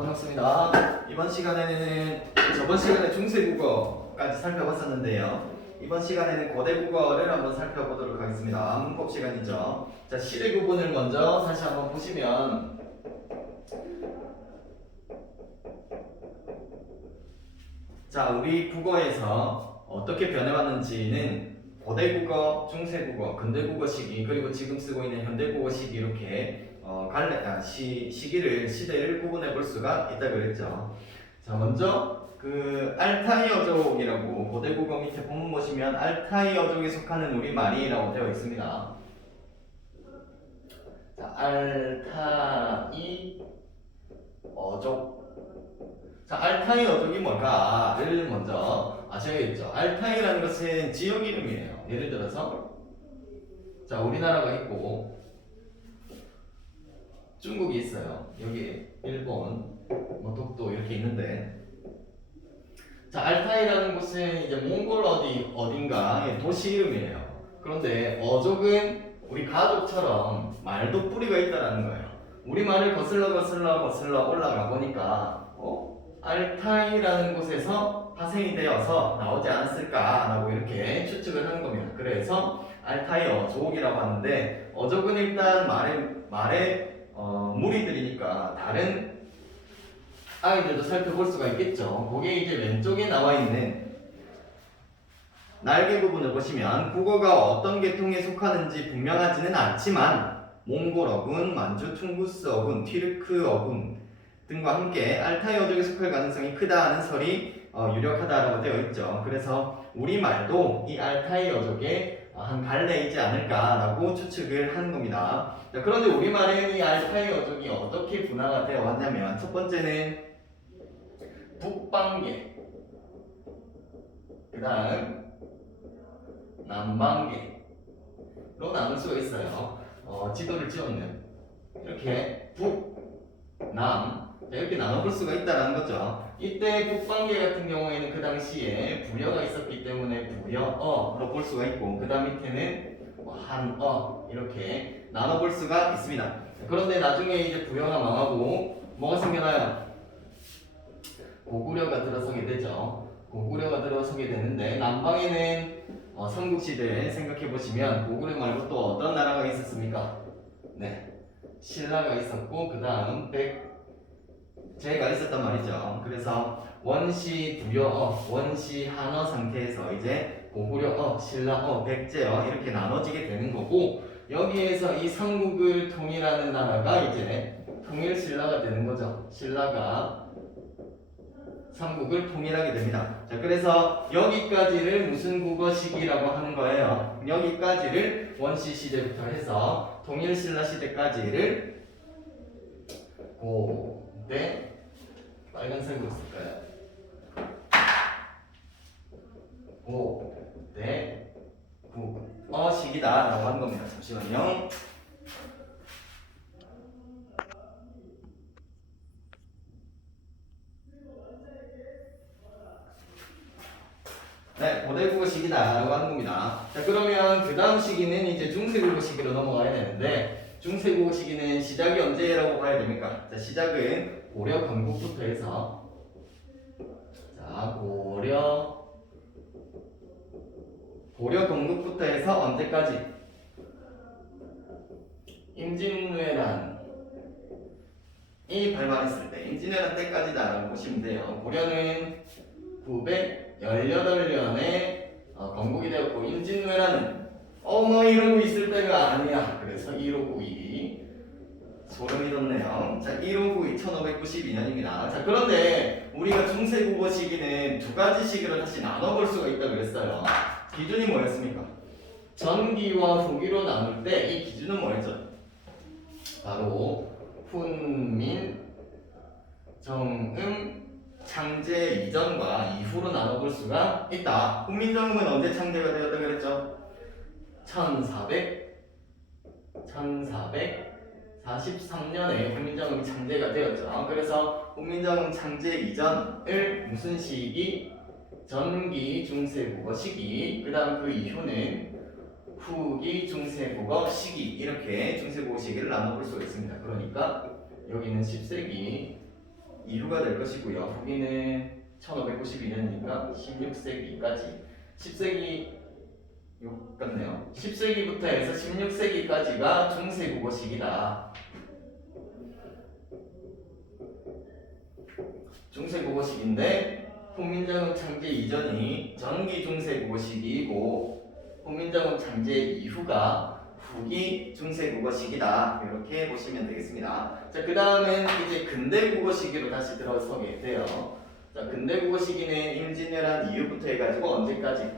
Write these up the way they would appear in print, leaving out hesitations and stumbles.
반갑습니다. 이번 시간에는 저번 시간에 중세국어까지 살펴봤었는데요. 이번 시간에는 고대국어를 한번 살펴보도록 하겠습니다. 문법 시간이죠. 자, 시의 구분을 먼저 다시 한번 보시면 자, 우리 국어에서 어떻게 변해왔는지는 고대국어, 중세국어, 근대국어 시기 그리고 지금 쓰고 있는 현대국어 시기 이렇게 시대를 구분해 볼 수가 있다 그랬죠. 자, 먼저 그 알타이어족이라고 고대국어 밑에 본문 보시면 알타이어족에 속하는 우리말이라고 되어 있습니다. 자, 알타이어족. 자, 알타이어족이 뭘까를 먼저 아셔야겠죠. 알타이라는 것은 지역 이름이에요. 예를 들어서 자, 우리나라가 있고 중국이 있어요. 여기 일본, 독도 이렇게 있는데, 자, 알타이라는 곳은 이제 몽골 어딘가의 도시 이름이에요. 그런데 어족은 우리 가족처럼 말도 뿌리가 있다라는 거예요. 우리 말을 거슬러 올라가 보니까 알타이라는 곳에서 파생이 되어서 나오지 않았을까라고 이렇게 추측을 하는 겁니다. 그래서 알타이어족이라고 하는데, 어족은 일단 말의 무리들이니까 다른 아이들도 살펴볼 수가 있겠죠. 거기에 이제 왼쪽에 나와 있는 날개 부분을 보시면 국어가 어떤 계통에 속하는지 분명하지는 않지만 몽골 어군, 만주 퉁구스 어군, 튀르크 어군 등과 함께 알타이 어족에 속할 가능성이 크다는 설이 유력하다라고 되어 있죠. 그래서 우리말도 이 알타이 어족의 한 갈래이지 않을까라고 추측을 하는 겁니다. 자, 그런데 우리말의 이 알타이 어족이 어떻게 분화가 되어 왔냐면, 첫 번째는 북방계, 그 다음 남방계로 나눌 수가 있어요. 지도를 지었는 이렇게 북, 남 이렇게 나눠볼 수가 있다는 거죠. 이때 북방계 같은 경우에는 그 당시에 부여가 있었기 때문에 부여어로 볼 수가 있고, 그 다음 밑에는 한어 이렇게 나눠볼 수가 있습니다. 그런데 나중에 이제 부여가 망하고 뭐가 생겨나요? 고구려가 들어서게 되죠. 고구려가 들어서게 되는데, 남방에는 삼국시대에 생각해보시면 고구려 말고 또 어떤 나라가 있었습니까? 네, 신라가 있었고, 그 다음 백제가 있었단 말이죠. 그래서 원시 부여어, 원시 한어 상태에서 이제 고구려어, 신라어, 백제어 이렇게 나눠지게 되는 거고, 여기에서 이 삼국을 통일하는 나라가 이제 통일신라가 되는 거죠. 신라가 삼국을 통일하게 됩니다. 자, 그래서 여기까지를 무슨 국어 시기라고 하는 거예요? 여기까지를 원시 시대부터 해서 통일신라 시대까지를 고대, 빨간색으로 쓸까요? 고대 국어 시기다라고 하는 겁니다. 잠시만요. 네, 고대국어 시기다라고 하는 겁니다. 자, 그러면 그 다음 시기는 이제 중세국어 시기로 넘어가야 되는데, 중세국어 시기는 시작이 언제라고 봐야 됩니까? 자, 시작은 고려 건국부터 해서, 자, 고려 건국부터 해서 언제까지? 임진왜란이 발발했을 때, 임진왜란 때까지다라고 보시면 돼요. 고려는 918년에 건국이 되었고, 임진왜란은 뭐 이러고 있을 때가 아니야. 그래서 1592 소름이 돋네요. 자, 1592 1592년입니다. 자, 그런데 우리가 중세국어 시기는 두 가지 시기로 다시 나눠볼 수가 있다고 그랬어요. 기준이 뭐였습니까? 전기와 후기로 나눌 때 이 기준은 뭐였죠? 바로 훈민, 정음, 창제 이전과 이후로 나눠볼 수가 있다. 훈민정음은 언제 창제가 되었다 그랬죠? 1443년에 훈민정음이 창제가 되었죠. 그래서 훈민정음 창제 이전을 무슨 시기? 전기 중세국어 시기, 그 다음 그 이후는 후기 중세국어 시기, 이렇게 중세국어 시기를 나눠볼 수가 있습니다. 그러니까 여기는 10세기, 이후가 될 것이고요. 후기는 1592년이니까 16세기까지 10세기 같네요. 10세기부터 해서 16세기까지가 중세국어 시기다. 중세국어 시기인데 훈민정음 창제 이전이 전기 중세국어 시기이고 훈민정음 창제 이후가 후기 중세국어 시기다. 이렇게 보시면 되겠습니다. 자, 그 다음은 이제 근대국어 시기로 다시 들어서게 돼요. 자, 근대국어 시기는 임진왜란 이후부터 해가지고 언제까지?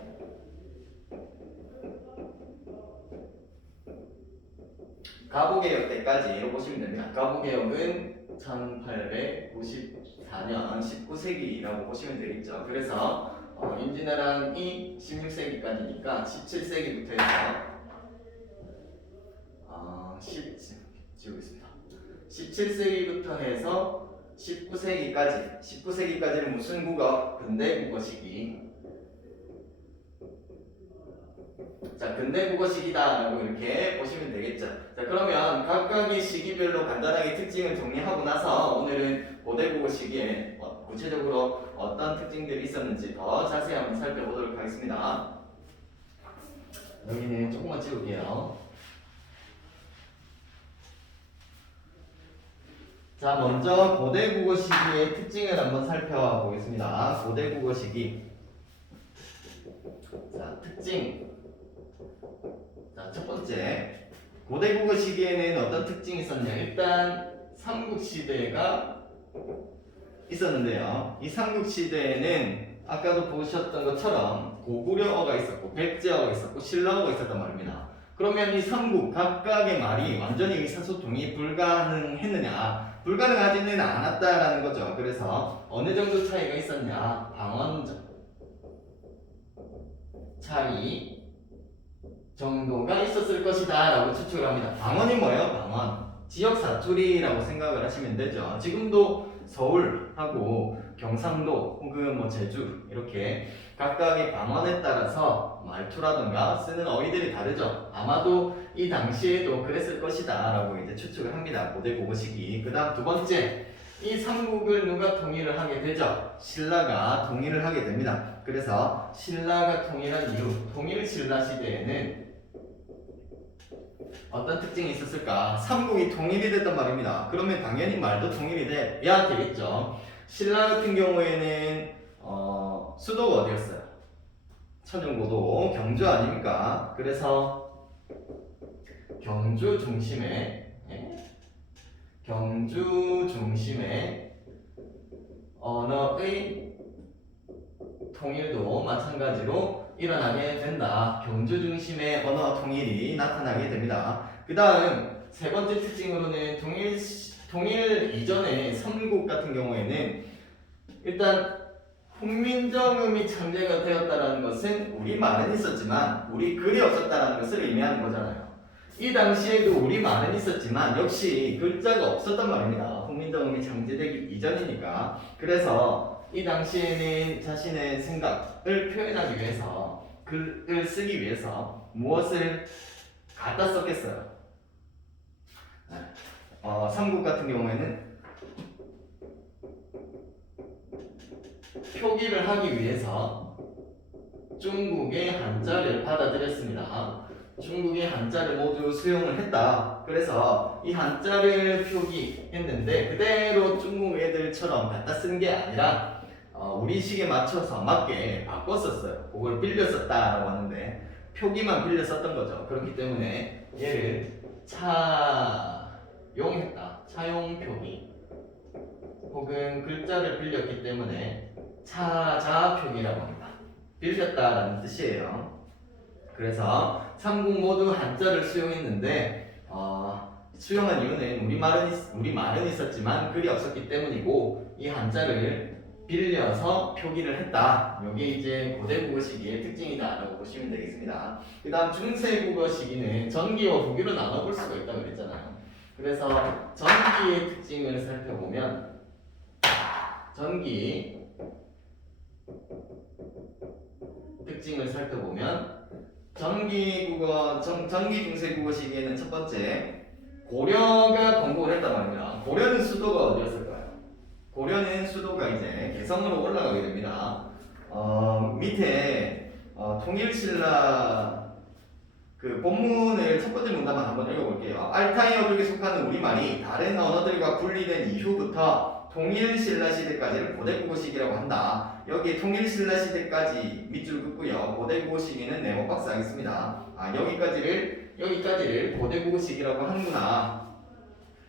가보개혁 때까지 보시면 됩니다. 가보개혁은 1894년 19세기라고 보시면 되겠죠. 그래서 임진왜란이 16세기까지니까 17세기부터 해서 17세기부터 해서 19세기까지는 무슨 국어? 근대 국어 시기. 자, 근대 국어 시기다라고 이렇게 보시면 되겠죠. 자, 그러면 각각의 시기별로 간단하게 특징을 정리하고 나서 오늘은 고대 국어 시기에 구체적으로 어떤 특징들이 있었는지 더 자세히 한번 살펴보도록 하겠습니다. 여기는 조금만 찍을게요. 자, 먼저 고대 국어 시기의 특징을 한번 살펴보겠습니다. 고대 국어 시기. 자, 특징. 자, 첫 번째. 고대 국어 시기에는 어떤 특징이 있었냐? 일단 삼국시대가 있었는데요. 이 삼국시대에는 아까도 보셨던 것처럼 고구려어가 있었고 백제어가 있었고 신라어가 있었단 말입니다. 그러면 이 삼국 각각의 말이 완전히 의사소통이 불가능했느냐? 불가능하지는 않았다라는 거죠. 그래서 어느 정도 차이가 있었냐? 방언적 차이 정도가 있었을 것이다 라고 추측을 합니다. 방언이 뭐예요? 방언. 지역 사투리라고 생각을 하시면 되죠. 지금도 서울하고 경상도 혹은 뭐 제주 이렇게 각각의 방언에 따라서 말투라든가 쓰는 어휘들이 다르죠. 아마도 이 당시에도 그랬을 것이다 라고 이제 추측을 합니다. 고대 국어 시기. 그 다음 두 번째, 이 삼국을 누가 통일을 하게 되죠? 신라가 통일을 하게 됩니다. 그래서 신라가 통일한 이후 통일 신라 시대에는 어떤 특징이 있었을까? 삼국이 통일이 됐단 말입니다. 그러면 당연히 말도 통일이 돼야 되겠죠. 신라 같은 경우에는 수도가 어디였어요? 천정고도 경주 아닙니까? 그래서 경주 중심에 언어의 통일도 마찬가지로 일어나게 된다. 경주 중심의 언어 통일이 나타나게 됩니다. 그 다음 세 번째 특징으로는 통일 이전의 삼국 같은 경우에는 일단 훈민정음이 창제가 되었다는 것은 우리말은 있었지만 우리 글이 없었다는 것을 의미하는 거잖아요. 이 당시에도 우리말은 있었지만 역시 글자가 없었단 말입니다. 훈민정음이 창제되기 이전이니까. 그래서 이 당시에는 자신의 생각을 표현하기 위해서 글을 쓰기 위해서 무엇을 갖다 썼겠어요? 삼국 같은 경우에는 표기를 하기 위해서 중국의 한자를 받아들였습니다. 중국의 한자를 모두 수용을 했다. 그래서 이 한자를 표기했는데 그대로 중국 애들처럼 갖다 쓴 게 아니라 우리식에 맞춰서 맞게 바꿨었어요. 그걸 빌려 썼다라고 하는데 표기만 빌려 썼던 거죠. 그렇기 때문에 얘를 차용했다. 차용 표기 혹은 글자를 빌렸기 때문에 차자 표기라고 합니다. 빌렸다라는 뜻이에요. 그래서 삼국 모두 한자를 수용했는데 수용한 이유는 우리말은 있었지만 글이 없었기 때문이고 이 한자를 빌려서 표기를 했다. 이게 이제 고대 국어 시기의 특징이다라고 보시면 되겠습니다. 그 다음 중세 국어 시기는 전기와 후기로 나눠볼 수가 있다고 그랬잖아요. 그래서 전기의 특징을 살펴보면 전기 전기 중세 국어 시기에는 첫 번째 고려가 건국을 했단 말입니다. 고려는 수도가 어디였을까요? 고려는 수도가 이제 개성으로 올라가게 됩니다. 밑에 통일신라 그 본문을 첫 번째 문단만 한번 읽어볼게요. 알타이어족에 속하는 우리말이 다른 언어들과 분리된 이후부터 통일신라 시대까지를 고대국어 시기라고 한다. 여기 통일신라 시대까지 밑줄 긋고요. 고대국어 시기는 네모 박스 하겠습니다. 여기까지를 고대국어 시기라고 하는구나.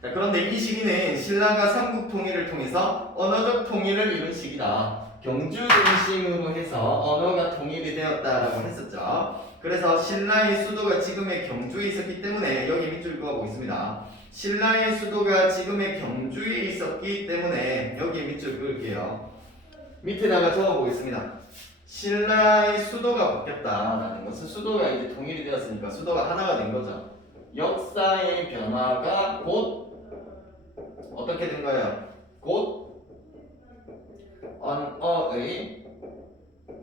자, 그런데 이 시기는 신라가 삼국 통일을 통해서 언어적 통일을 이룬 시기다. 경주 중심으로 해서 언어가 통일이 되었다라고 했었죠. 그래서 신라의 수도가 지금의 경주에 있었기 때문에 여기 밑줄 그어보고 있습니다. 신라의 수도가 지금의 경주에 있었기 때문에 여기 밑줄 그을게요. 밑에다가 적어보겠습니다. 신라의 수도가 바뀌었다라는 것은 수도가 이제 통일이 되었으니까 수도가 하나가 된 거죠. 역사의 변화가 곧 어떻게 된 거예요? 곧 언어의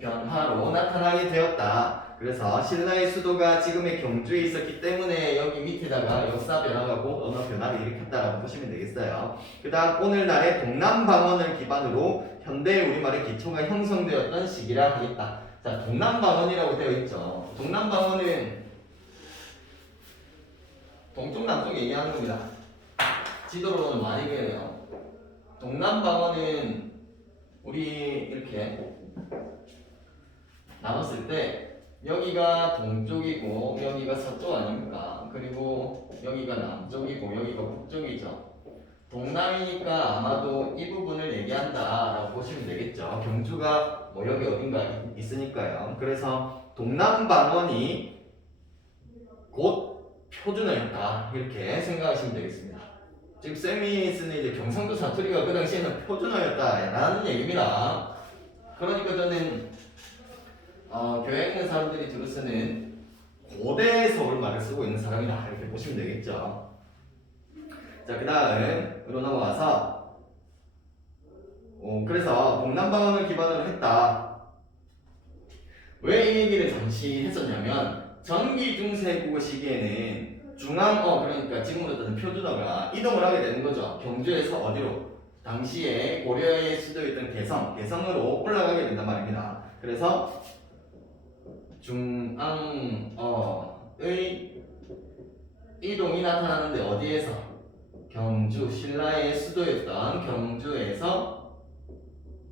변화로 나타나게 되었다. 그래서 신라의 수도가 지금의 경주에 있었기 때문에 여기 밑에다가 역사 변화가 곧 언어 변화를 일으켰다라고 보시면 되겠어요. 그 다음 오늘날의 동남방언을 기반으로 현대 우리말의 기초가 형성되었던 시기라 하겠다. 자, 동남방언이라고 되어 있죠. 동남방언은 동쪽 남쪽 얘기하는 겁니다. 지도로는 많이 그래요. 동남방언은 우리 이렇게 나눴을 때 여기가 동쪽이고 여기가 서쪽 아닙니까? 그리고 여기가 남쪽이고 여기가 북쪽이죠. 동남이니까 아마도 이 부분을 얘기한다라고 보시면 되겠죠. 경주가 뭐 여기 어딘가 있으니까요. 그래서 동남방언이 곧 표준어였다 이렇게 생각하시면 되겠습니다. 지금 쌤이 쓰는 이제 경상도 사투리가 그 당시에는 표준어였다라는 얘기입니다. 그러니까 저는 교양 있는 사람들이 주로 쓰는 고대 서울말을 쓰고 있는 사람이다 이렇게 보시면 되겠죠. 자, 그 다음으로 넘어가서 그래서 동남방언을 기반으로 했다. 왜 이 얘기를 잠시 했었냐면 전기 중세 국어 시기에는 중앙어, 그러니까 지금으로 따지면 표준어가 이동을 하게 되는 거죠. 경주에서 어디로? 당시에 고려의 수도였던 개성으로 올라가게 된단 말입니다. 그래서 중앙어의 이동이 나타나는데 어디에서? 경주, 신라의 수도였던 경주에서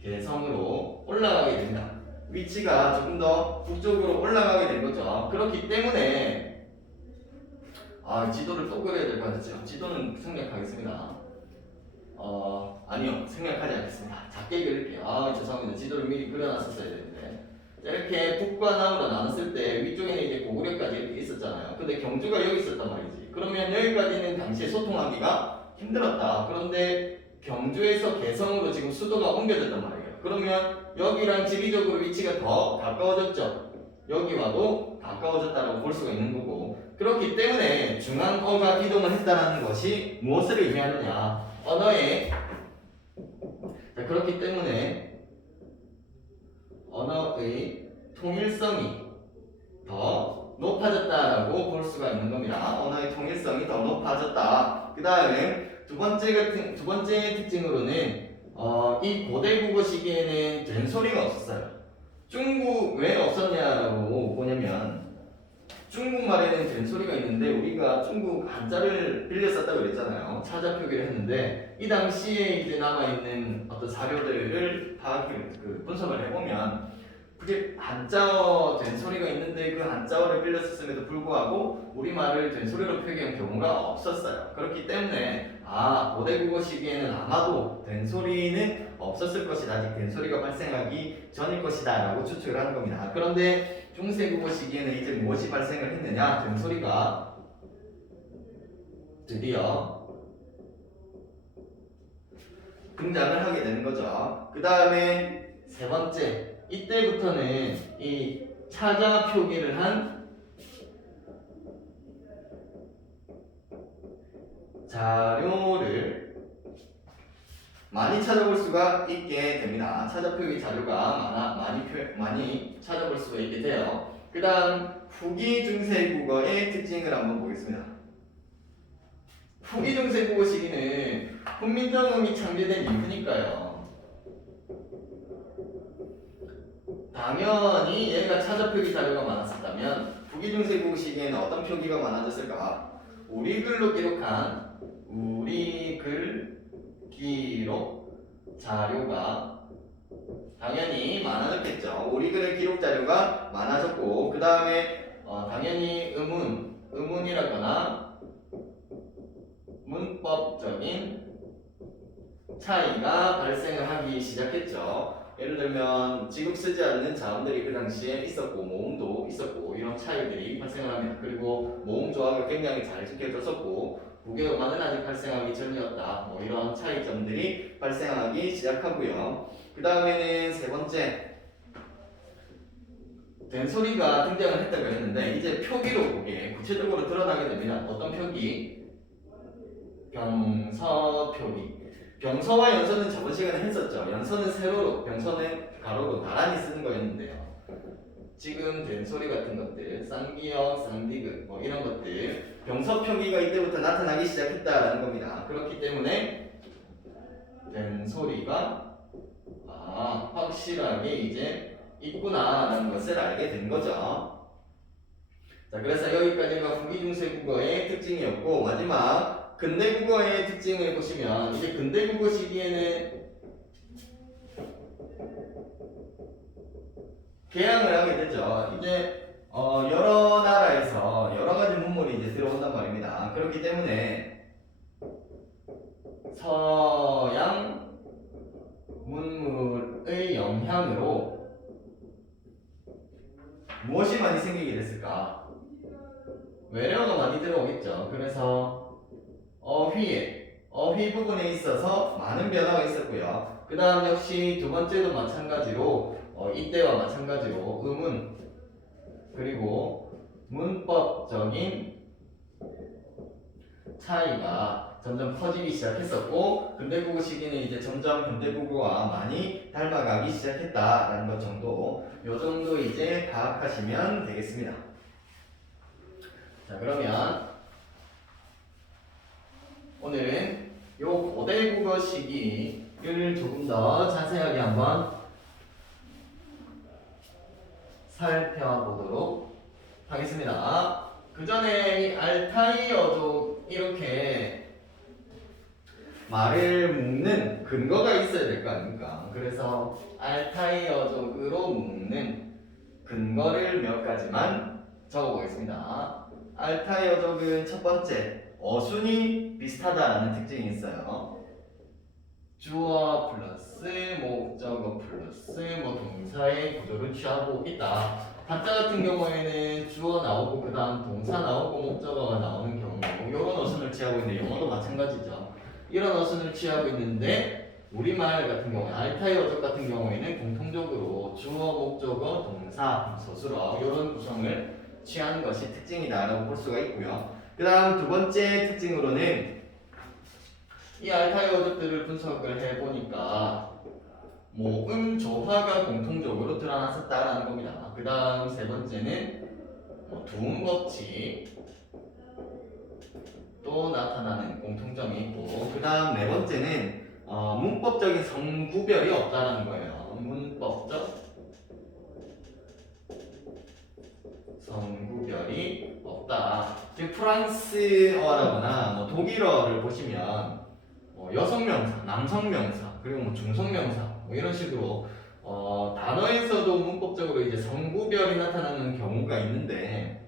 개성으로 올라가게 됩니다. 위치가 조금 더 북쪽으로 올라가게 된 거죠. 그렇기 때문에 지도를 또 그려야 될 것 같죠. 지도는 생략하겠습니다. 아니요, 생략하지 않겠습니다. 작게 그릴게요. 죄송합니다. 지도를 미리 그려놨었어야 되는데. 이렇게 북과 남으로 나눴을 때 위쪽에는 이제 고구려까지 이렇게 있었잖아요. 근데 경주가 여기 있었단 말이지. 그러면 여기까지는 당시에 소통하기가 힘들었다. 그런데 경주에서 개성으로 지금 수도가 옮겨졌단 말이에요. 그러면 여기랑 지리적으로 위치가 더 가까워졌죠. 여기와도 가까워졌다고 볼 수가 있는 거고, 그렇기 때문에 중앙어가 이동을 했다는 것이 무엇을 의미하느냐? 언어의 그렇기 때문에 언어의 통일성이 더 높아졌다라고 볼 수가 있는 겁니다. 언어의 통일성이 더 높아졌다. 그 다음에 두 번째 특징으로는 이 고대 국어 시기에는 된소리가 없었어요. 중국 왜 없었냐라고 보냐면 중국말에는 된소리가 있는데 우리가 중국 한자를 빌려 썼다고 그랬잖아요. 차자 표기를 했는데 이 당시에 이제 남아있는 어떤 사료들을 분석을 해보면 그게 한자어 된소리가 있는데 그 한자어를 빌려 썼음에도 불구하고 우리말을 된소리로 표기한 경우가 없었어요. 그렇기 때문에 고대 국어 시기에는 아마도 된소리는 없었을 것이다. 아직 된소리가 발생하기 전일 것이다 라고 추측을 하는 겁니다. 그런데 중세 국어 시기에는 이제 무엇이 발생을 했느냐? 된소리가 드디어 등장을 하게 되는 거죠. 그 다음에 세 번째, 이때부터는 이 차자 표기를 한 자료를 많이 찾아볼 수가 있게 됩니다. 차자 표기 자료가 많이 찾아볼 수가 있게 돼요. 그 다음 후기 중세 국어의 특징을 한번 보겠습니다. 후기중세 국어 시기는 훈민정음이 창제된 이후니까요. 당연히 얘가 차저표기 자료가 많았었다면 후기중세 국어 시기에는 어떤 표기가 많아졌을까? 우리 글로 기록한 우리 글 기록 자료가 당연히 많아졌겠죠. 우리 글의 기록 자료가 많아졌고 그 다음에 당연히 의문이라거나 문법적인 차이가 발생을 하기 시작했죠. 예를 들면 지금 쓰지 않는 자음들이 그 당시에 있었고 모음도 있었고 이런 차이들이 발생을 합니다. 그리고 모음 조합이 굉장히 잘 지켜졌었고 국외음화는 아직 발생하기 전이었다. 뭐 이런 차이점들이 발생하기 시작하고요. 그 다음에는 세 번째 된소리가 등장을 했다고 했는데 이제 표기로 보기에 구체적으로 드러나게 됩니다. 어떤 표기? 병서 표기. 병서와 연서는 저번 시간에 했었죠. 연서는 세로로, 병서는 가로로 나란히 쓰는 거였는데요. 지금 된소리 같은 것들, 쌍기역, 쌍디귿 뭐 이런 것들 병서 표기가 이때부터 나타나기 시작했다라는 겁니다. 그렇기 때문에 된소리가 확실하게 이제 있구나라는 것을 알게 된 거죠. 자, 그래서 여기까지가 후기중세 국어의 특징이었고 마지막 근대 국어의 특징을 보시면 이제 근대 국어 시기에는 개항을 하게 되죠. 이제 여러 나라에서 여러 가지 문물이 이제 들어온단 말입니다. 그렇기 때문에 서양 문물의 영향으로 무엇이 많이 생기게 됐을까? 외래어가 많이 들어오겠죠. 그래서 어휘 부분에 있어서 많은 변화가 있었고요. 그 다음 역시 두 번째도 마찬가지로 이때와 마찬가지로 의문 그리고 문법적인 차이가 점점 커지기 시작했었고 근대국어 시기는 이제 점점 현대국어와 많이 닮아가기 시작했다라는 것 정도 요 정도 이제 파악하시면 되겠습니다. 자, 그러면 오늘은 요 고대 국어 시기를 조금 더 자세하게 한번 살펴보도록 하겠습니다. 그 전에 이 알타이어족 이렇게 말을 묶는 근거가 있어야 될 거 아닙니까? 그래서 알타이어족으로 묶는 근거를 몇 가지만 적어보겠습니다. 알타이어족은 첫 번째 어순이 비슷하다라는 특징이 있어요. 주어 플러스 목적어 플러스 동사의 구조를 취하고 있다. 한자 같은 경우에는 주어 나오고 그 다음 동사 나오고 목적어가 나오는 경우 이런 어순을 취하고 있는데 영어도 마찬가지죠. 이런 어순을 취하고 있는데 우리말 같은 경우에 알타이어족 같은 경우에는 공통적으로 주어, 목적어, 동사, 서술어 이런 구성을 취하는 것이 특징이다라고 볼 수가 있고요. 그 다음 두 번째 특징으로는 이 알타이어족들을 분석을 해보니까 모음 조화가 공통적으로 드러났었다라는 겁니다. 그 다음 세 번째는 두음 법칙 또 나타나는 공통점이 있고 그 다음 네 번째는 문법적인 성구별이 없다라는 거예요. 문법적 성구별이 없다. 즉 프랑스어라거나 독일어를 보시면 여성명사, 남성명사, 그리고 중성명사 이런 식으로 단어에서도 문법적으로 이제 성구별이 나타나는 경우가 있는데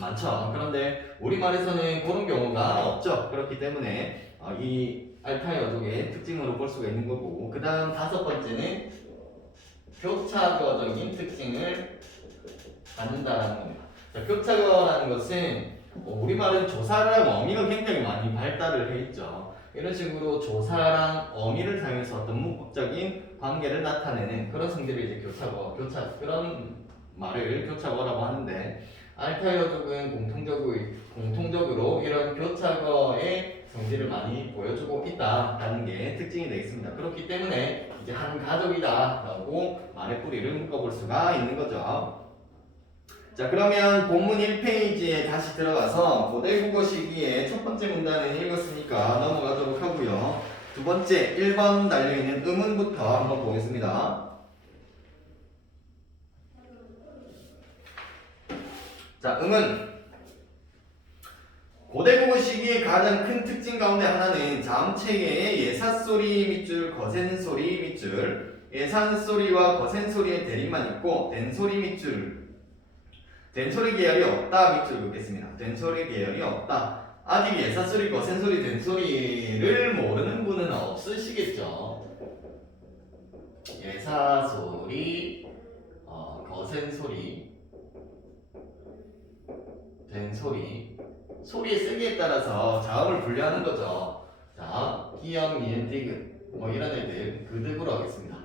많죠. 그런데 우리말에서는 그런 경우가 없죠. 그렇기 때문에 이 알타이어족의 특징으로 볼 수가 있는 거고 그 다음 다섯 번째는 교차어적인 특징을 갖는다라는 겁니다. 자, 교차어라는 것은 우리말은 조사랑 어미가 굉장히 많이 발달을 해 있죠. 이런 식으로 조사랑 어미를 사용해서 어떤 문법적인 관계를 나타내는 그런 성질을 이제 그런 말을 교차어라고 하는데 알타이어족은 공통적으로 이런 교차어의 성질을 많이 보여주고 있다라는 게 특징이 되겠습니다. 그렇기 때문에 이제 한 가족이다라고 말의 뿌리를 묶어볼 수가 있는 거죠. 자, 그러면 본문 1페이지에 다시 들어가서 고대국어 시기의 첫 번째 문단을 읽었으니까 넘어가도록 하고요. 두 번째 1번 달려있는 음운부터 한번 보겠습니다. 자, 음은 고대국어 시기의 가장 큰 특징 가운데 하나는 다음 체계의 예사소리 밑줄, 거센소리 밑줄, 예산소리와 거센소리의 대립만 있고 된소리 밑줄, 된소리 계열이 없다 밑줄 긋겠습니다. 된소리 계열이 없다. 아직 예사소리, 거센소리, 된소리를 모르는 분은 없으시겠죠. 예사소리, 거센소리, 된소리, 소리의 세기에 따라서 자음을 분류하는 거죠. 자, 기역, 니은, 디귿 뭐 이런 애들 그득으로 하겠습니다.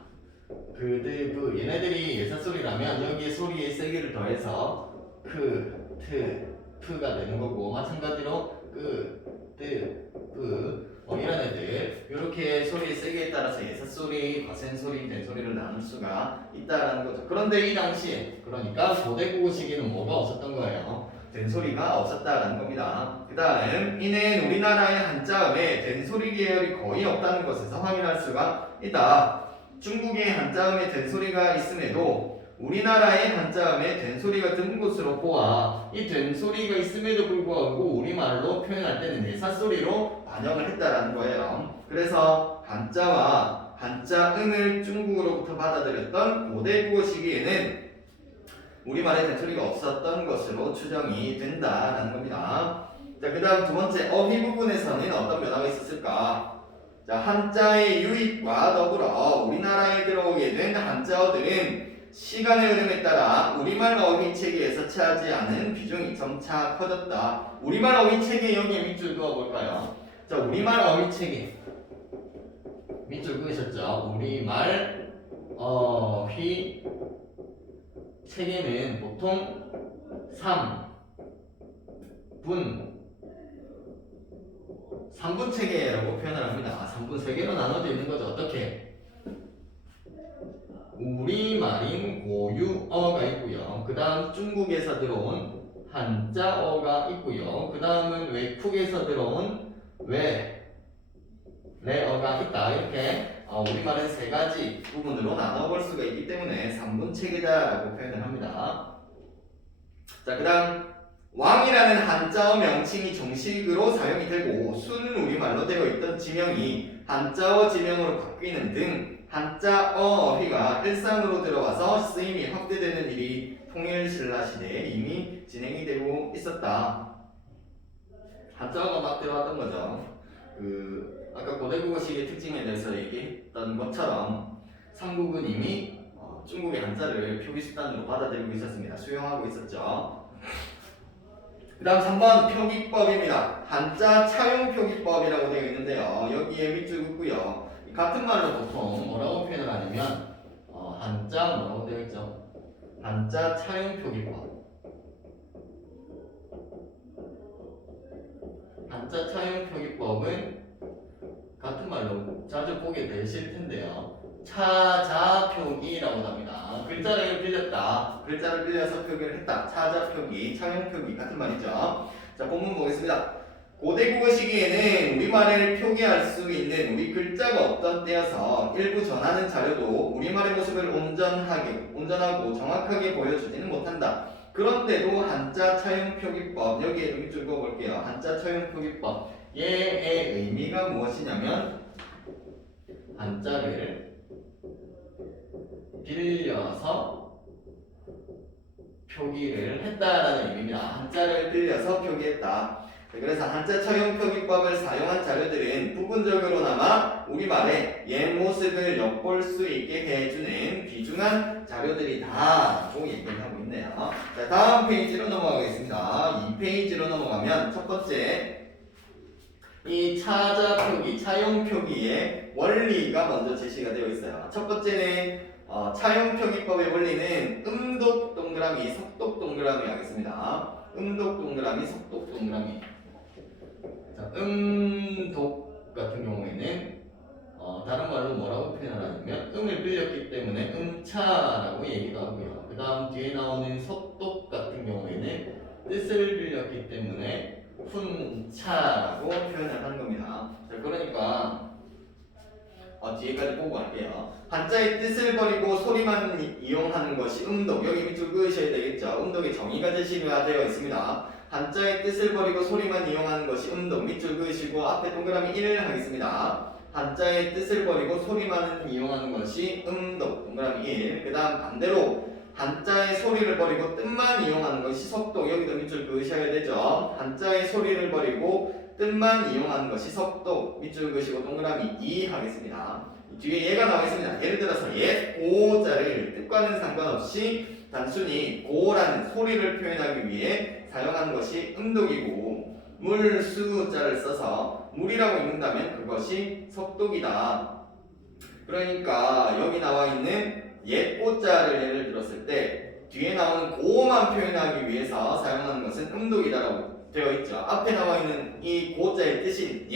그득, 얘네들이 예사소리라면 여기에 소리의 세기를 더해서 크, 트, 프가 되는 거고, 마찬가지로 끄, 뜨, 뿌 뭐 이런 애들 이렇게 소리의 세기에 따라서 예사소리, 거센소리, 된소리를 나눌 수가 있다라는 거죠. 그런데 이 당시에, 그러니까 고대국어 시기는 뭐가 없었던 거예요? 된소리가 없었다라는 겁니다. 그 다음 이는 우리나라의 한자음에 된소리 계열이 거의 없다는 것에서 확인할 수가 있다. 중국의 한자음에 된소리가 있음에도 우리나라의 한자음에 된소리가 드문 것으로 보아 이 된소리가 있음에도 불구하고 우리말로 표현할 때는 예사소리로 반영을 했다라는 거예요. 그래서 한자와 한자음을 중국으로부터 받아들였던 고대국어 시기에는 우리말에 된소리가 없었던 것으로 추정이 된다라는 겁니다. 자, 그 다음 두 번째 어휘 부분에서는 어떤 변화가 있었을까? 자, 한자의 유입과 더불어 우리나라에 들어오게 된 한자어들은 시간의 흐름에 따라 우리말 어휘 체계에서 차지하는 비중이 점차 커졌다. 우리말 어휘 체계 여기에 밑줄 그어볼까요? 자, 우리말 어휘 체계 밑줄 그으셨죠? 우리말 어휘 체계는 보통 3분 체계라고 표현을 합니다. 3분 3개로 나눠져 있는 거죠. 어떻게? 우리말인 고유어가 있고요. 그 다음 중국에서 들어온 한자어가 있고요. 그 다음은 외국에서 들어온 외래어가 있다. 이렇게 우리말은 3가지 부분으로 나눠볼 수가 있기 때문에 3분 체계다라고 표현을 합니다. 자, 그 다음 왕이라는 한자어 명칭이 정식으로 사용이 되고 순 우리말로 되어 있던 지명이 한자어 지명으로 바뀌는 등 한자어 어휘가 일상으로 들어와서 쓰임이 확대되는 일이 통일신라 시대에 이미 진행이 되고 있었다. 한자어가 막 들어왔던 거죠. 아까 고대국어 시기의 특징에 대해서 얘기했던 것처럼 삼국은 이미 중국의 한자를 표기 수단으로 받아들이고 있었습니다. 수용하고 있었죠. 그 다음 3번 표기법입니다. 한자 차용 표기법이라고 되어 있는데요. 여기에 밑줄 긋고요. 같은 말로 보통 뭐라고 표현을 하냐면 한자 뭐라고 되어 있죠? 한자 차용 표기법. 한자 차용 표기법은 같은 말로 자주 보게 되실 텐데요. 차자표기라고 합니다. 글자를 빌렸다. 글자를 빌려서 표기를 했다. 차자표기, 차용표기 같은 말이죠. 자, 본문 보겠습니다. 고대국어 시기에는 우리말을 표기할 수 있는 우리 글자가 없던 때여서 일부 전하는 자료도 우리말의 모습을 온전하고 정확하게 보여주지는 못한다. 그런데도 한자 차용표기법, 여기에 밑줄 그어볼게요. 한자 차용표기법 얘의 의미가 무엇이냐면 한자를 빌려서 표기를 했다라는 의미입니다. 한자를 빌려서 표기했다. 그래서 한자 차용표기법을 사용한 자료들은 부분적으로나마 우리말의 옛 모습을 엿볼 수 있게 해주는 귀중한 자료들이다라고 얘기를 하고 있네요. 자, 다음 페이지로 넘어가겠습니다. 2페이지로 넘어가면 첫 번째 이 차자표기, 차용표기의 원리가 먼저 제시가 되어 있어요. 첫 번째는 차용표기법의 원리는 음독 동그라미, 속독 동그라미 하겠습니다. 음독 동그라미, 속독 동그라미. 자, 음독 같은 경우에는 다른 말로 뭐라고 표현을 하냐면 음을 빌렸기 때문에 음차라고 얘기도 하고요. 그 다음 뒤에 나오는 속독 같은 뒤에까지 보고 갈게요. 한자의 뜻을 버리고 소리만 이용하는 것이 음독. 여기 밑줄 그으셔야 되겠죠. 음독의 정의가 제시가 되어 있습니다. 한자의 뜻을 버리고 소리만 이용하는 것이 음독. 밑줄 그으시고 앞에 동그라미 1 하겠습니다. 한자의 뜻을 버리고 소리만 이용하는 것이 음독. 동그라미 1. 그 다음 반대로 한자의 소리를 버리고 뜻만 이용하는 것이 속독. 여기도 밑줄 그으셔야 되죠. 한자의 소리를 버리고 뜻만 이용하는 것이 속독. 밑줄 그으시고 동그라미 2 하겠습니다. 뒤에 얘가 나와 있습니다. 예를 들어서 고자를 뜻과는 상관없이 단순히 고라는 소리를 표현하기 위해 사용하는 것이 음독이고 물수자를 써서 물이라고 읽는다면 그것이 속독이다. 그러니까 여기 나와 있는 고자를 예를 들었을 때 뒤에 나오는 고만 표현하기 위해서 사용하는 것은 음독이다라고 되어 있죠. 앞에 나와 있는 이 고자의 뜻인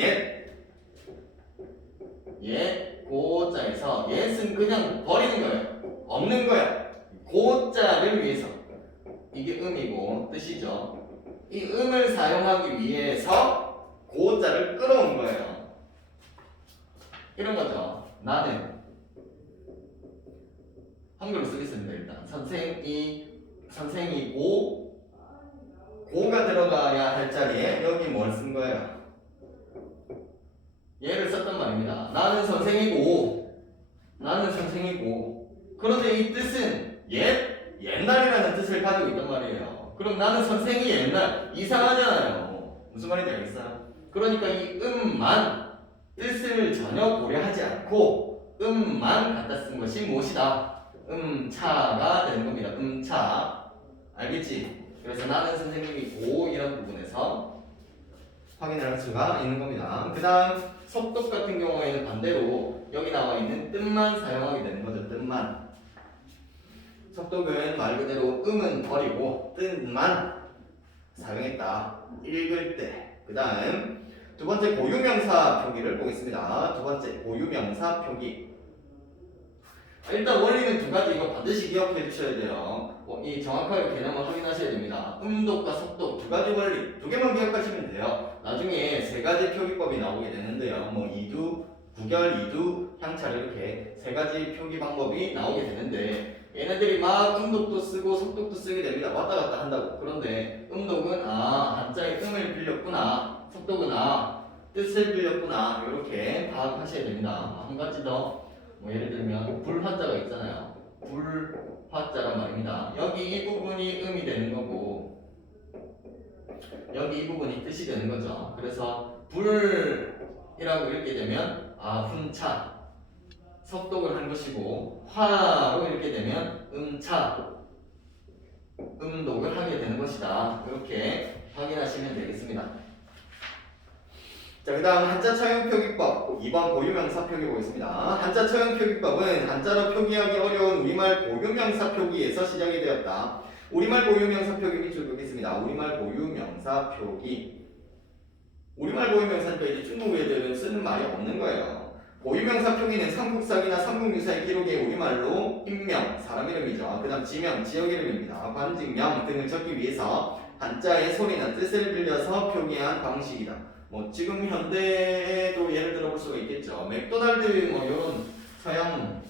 고자에서 옛은 그냥 버리는 거예요. 없는 거야. 고자를 위해서. 이게 음이고 뜻이죠. 이 음을 사용하기 위해서 고자를 끌어온 거예요. 이런 거죠. 나는 한글로 쓰겠습니다. 일단 선생이 고가 들어가야 할 자리에 여기 뭘 쓴 거예요? 얘를 썼단 말입니다. 나는 선생이고 그런데 이 뜻은 옛날이라는 뜻을 가지고 있단 말이에요. 그럼 나는 선생이 옛날 이상하잖아요. 무슨 말인지 알겠어요? 그러니까 이 음만 뜻을 전혀 고려하지 않고 음만 갖다 쓴 것이 무엇이다? 음차가 되는 겁니다. 음차. 알겠지? 그래서 나는 선생님이고 이런 부분에서 확인을 할 수가 있는 겁니다. 그 다음 속독 같은 경우에는 반대로 여기 나와 있는 뜻만 사용하게 되는 거죠. 뜻만. 속독은 말 그대로 음은 버리고 뜻만 사용했다. 읽을 때. 그 다음 두 번째 고유명사 표기를 보겠습니다. 두 번째 고유명사 표기. 일단 원리는 두 가지. 이거 반드시 기억해 주셔야 돼요. 이 정확하게 개념을 확인하셔야 됩니다. 음독과 속독 두 가지 원리 두 개만 기억하시면 돼요. 나중에 세 가지 표기법이 나오게 되는데요. 뭐 이두, 구결, 이두, 향찰 이렇게 세 가지 표기 방법이 나오게 되는데 얘네들이 막 음독도 쓰고 속독도 쓰게 됩니다. 왔다 갔다 한다고. 그런데 음독은 한자의 음을 빌렸구나. 속독은 뜻을 빌렸구나. 이렇게 파악하셔야 됩니다. 한 가지 더. 예를 들면 불화자가 있잖아요. 불화자란 말입니다. 여기 이 부분이 음이 되는 거고 여기 이 부분이 뜻이 되는 거죠. 그래서 불이라고 읽게 되면 훈차 속독을 한 것이고 화로 읽게 되면 음차 음독을 하게 되는 것이다. 이렇게 확인하시면 되겠습니다. 자, 그 다음 한자 처형 표기법 2번 고유명사 표기 보겠습니다. 한자 처형 표기법은 한자로 표기하기 어려운 우리말 고유명사 표기에서 시작이 되었다. 우리말 고유명사 표기 밑줄 긋겠습니다. 우리말 고유명사 표기. 우리말 고유명사 표기 이제 중국 애들은 쓰는 말이 없는 거예요. 고유명사 표기는 삼국사기나 삼국유사의 기록에 우리말로 인명, 사람 이름이죠. 그 다음 지명, 지역 이름입니다. 관직명 등을 적기 위해서 한자의 소리나 뜻을 빌려서 표기한 방식이다. 지금 현대에도 예를 들어 볼 수가 있겠죠. 맥도날드 이런 서양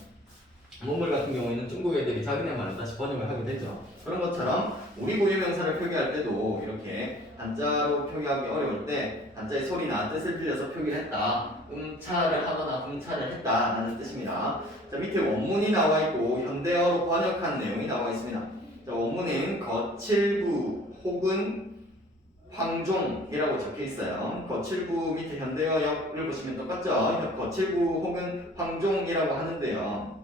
문물 같은 경우에는 중국 애들이 자기네만을 다시 번역을 하게 되죠. 그런 것처럼 우리 고유명사를 표기할 때도 이렇게 한자로 표기하기 어려울 때 한자의 소리나 뜻을 빌려서 표기를 했다. 음차를 하거나 음차를 했다 라는 뜻입니다. 자, 밑에 원문이 나와 있고 현대어로 번역한 내용이 나와 있습니다. 자, 원문은 거칠부 혹은 황종이라고 적혀 있어요. 거칠부 밑에 현대어역을 보시면 똑같죠? 거칠부 혹은 황종이라고 하는데요.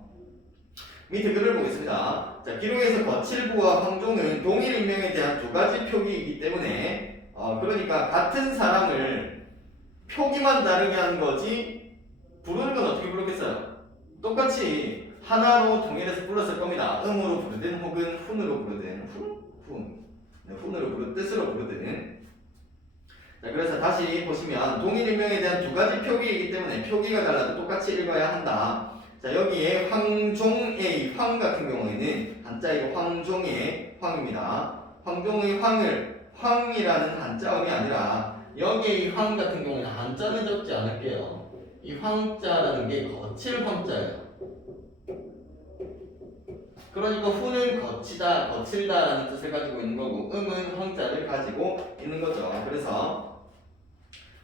밑에 글을 보겠습니다. 자, 기록에서 거칠부와 황종은 동일 인명에 대한 두 가지 표기이기 때문에 그러니까 같은 사람을 표기만 다르게 하는 거지 부르는 건 어떻게 부르겠어요? 똑같이 하나로 통일해서 불렀을 겁니다. 음으로 부르든 혹은 훈으로 부르든 훈으로 부르든 뜻으로 부르든. 자, 그래서 다시 보시면 동일 인명에 대한 두 가지 표기이기 때문에 표기가 달라도 똑같이 읽어야 한다. 자, 여기에 황종의 황 같은 경우에는 한자의 황종의 황입니다. 황종의 황이라는 한자음이 아니라 여기에 이 황 같은 경우에는 한자는 적지 않을게요. 이 황자라는 게 거칠 황자예요. 그러니까 후는 거치다, 거칠다라는 뜻을 가지고 있는 거고 음은 황자를 가지고 있는 거죠. 그래서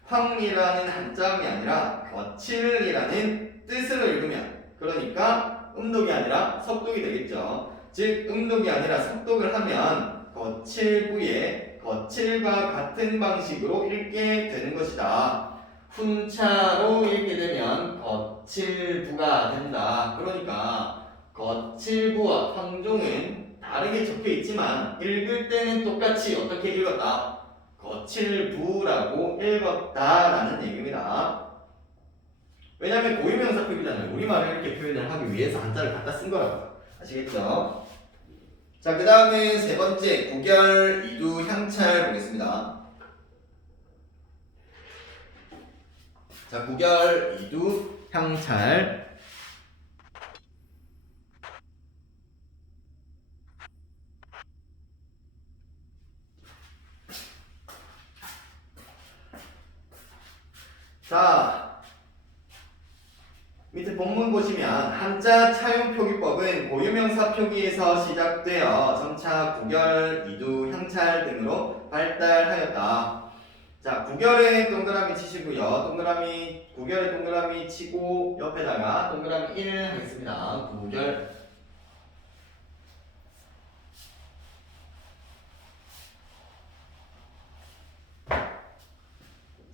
황이라는 한자음이 아니라 거칠이라는 뜻으로 읽으면 그러니까 음독이 아니라 석독이 되겠죠. 즉 음독이 아니라 석독을 하면 거칠부에 거칠과 같은 방식으로 읽게 되는 것이다. 훈차로 읽게 되면 거칠부가 된다. 그러니까 거칠부와 황종은 다르게 적혀 있지만 읽을 때는 똑같이 어떻게 읽었다? 거칠부라고 읽었다라는 얘기입니다. 왜냐하면 고유명사 표기잖아요. 우리말을 이렇게 표현을 하기 위해서 한자를 갖다 쓴 거라고. 아시겠죠? 자, 그 다음에 세 번째 구결, 이두, 향찰 보겠습니다. 자, 구결, 이두, 향찰. 자, 밑에 본문 보시면 한자 차용 표기법은 고유명사 표기에서 시작되어 점차 구결, 이두, 향찰 등으로 발달하였다. 자, 구결에 동그라미 치시고요. 동그라미, 구결에 동그라미 치고 옆에다가 동그라미 1 하겠습니다. 구결.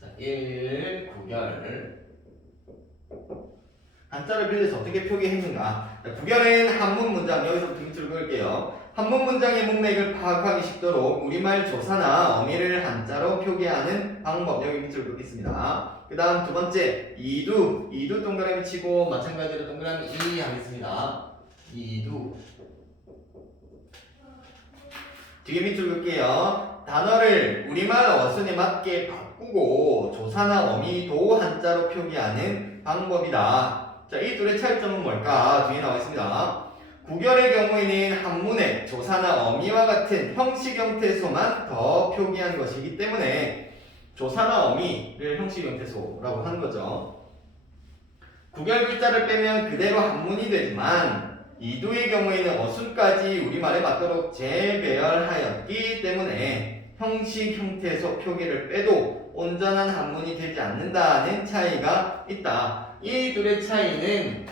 자, 1 구결. 한자를 빌려서 어떻게 표기했는가? 자, 구결엔 한문 문장, 여기서부터 밑줄 그을게요. 한문 문장의 문맥을 파악하기 쉽도록 우리말 조사나 어미를 한자로 표기하는 방법, 여기 밑줄 긋겠습니다. 그 다음 두 번째, 이두. 이두 동그라미 치고 마찬가지로 동그라미 2 하겠습니다. 이두. 뒤에 밑줄 그을게요. 단어를 우리말 어순에 맞게 바꾸고 조사나 어미도 한자로 표기하는 방법이다. 자, 이 둘의 차이점은 뭘까? 뒤에 나와 있습니다. 구결의 경우에는 한문에 조사나 어미와 같은 형식 형태소만 더 표기한 것이기 때문에 조사나 어미를 형식 형태소라고 하는 거죠. 구결 글자를 빼면 그대로 한문이 되지만 이두의 경우에는 어순까지 우리말에 맞도록 재배열하였기 때문에 형식 형태소 표기를 빼도 온전한 한문이 되지 않는다는 차이가 있다. 이 둘의 차이는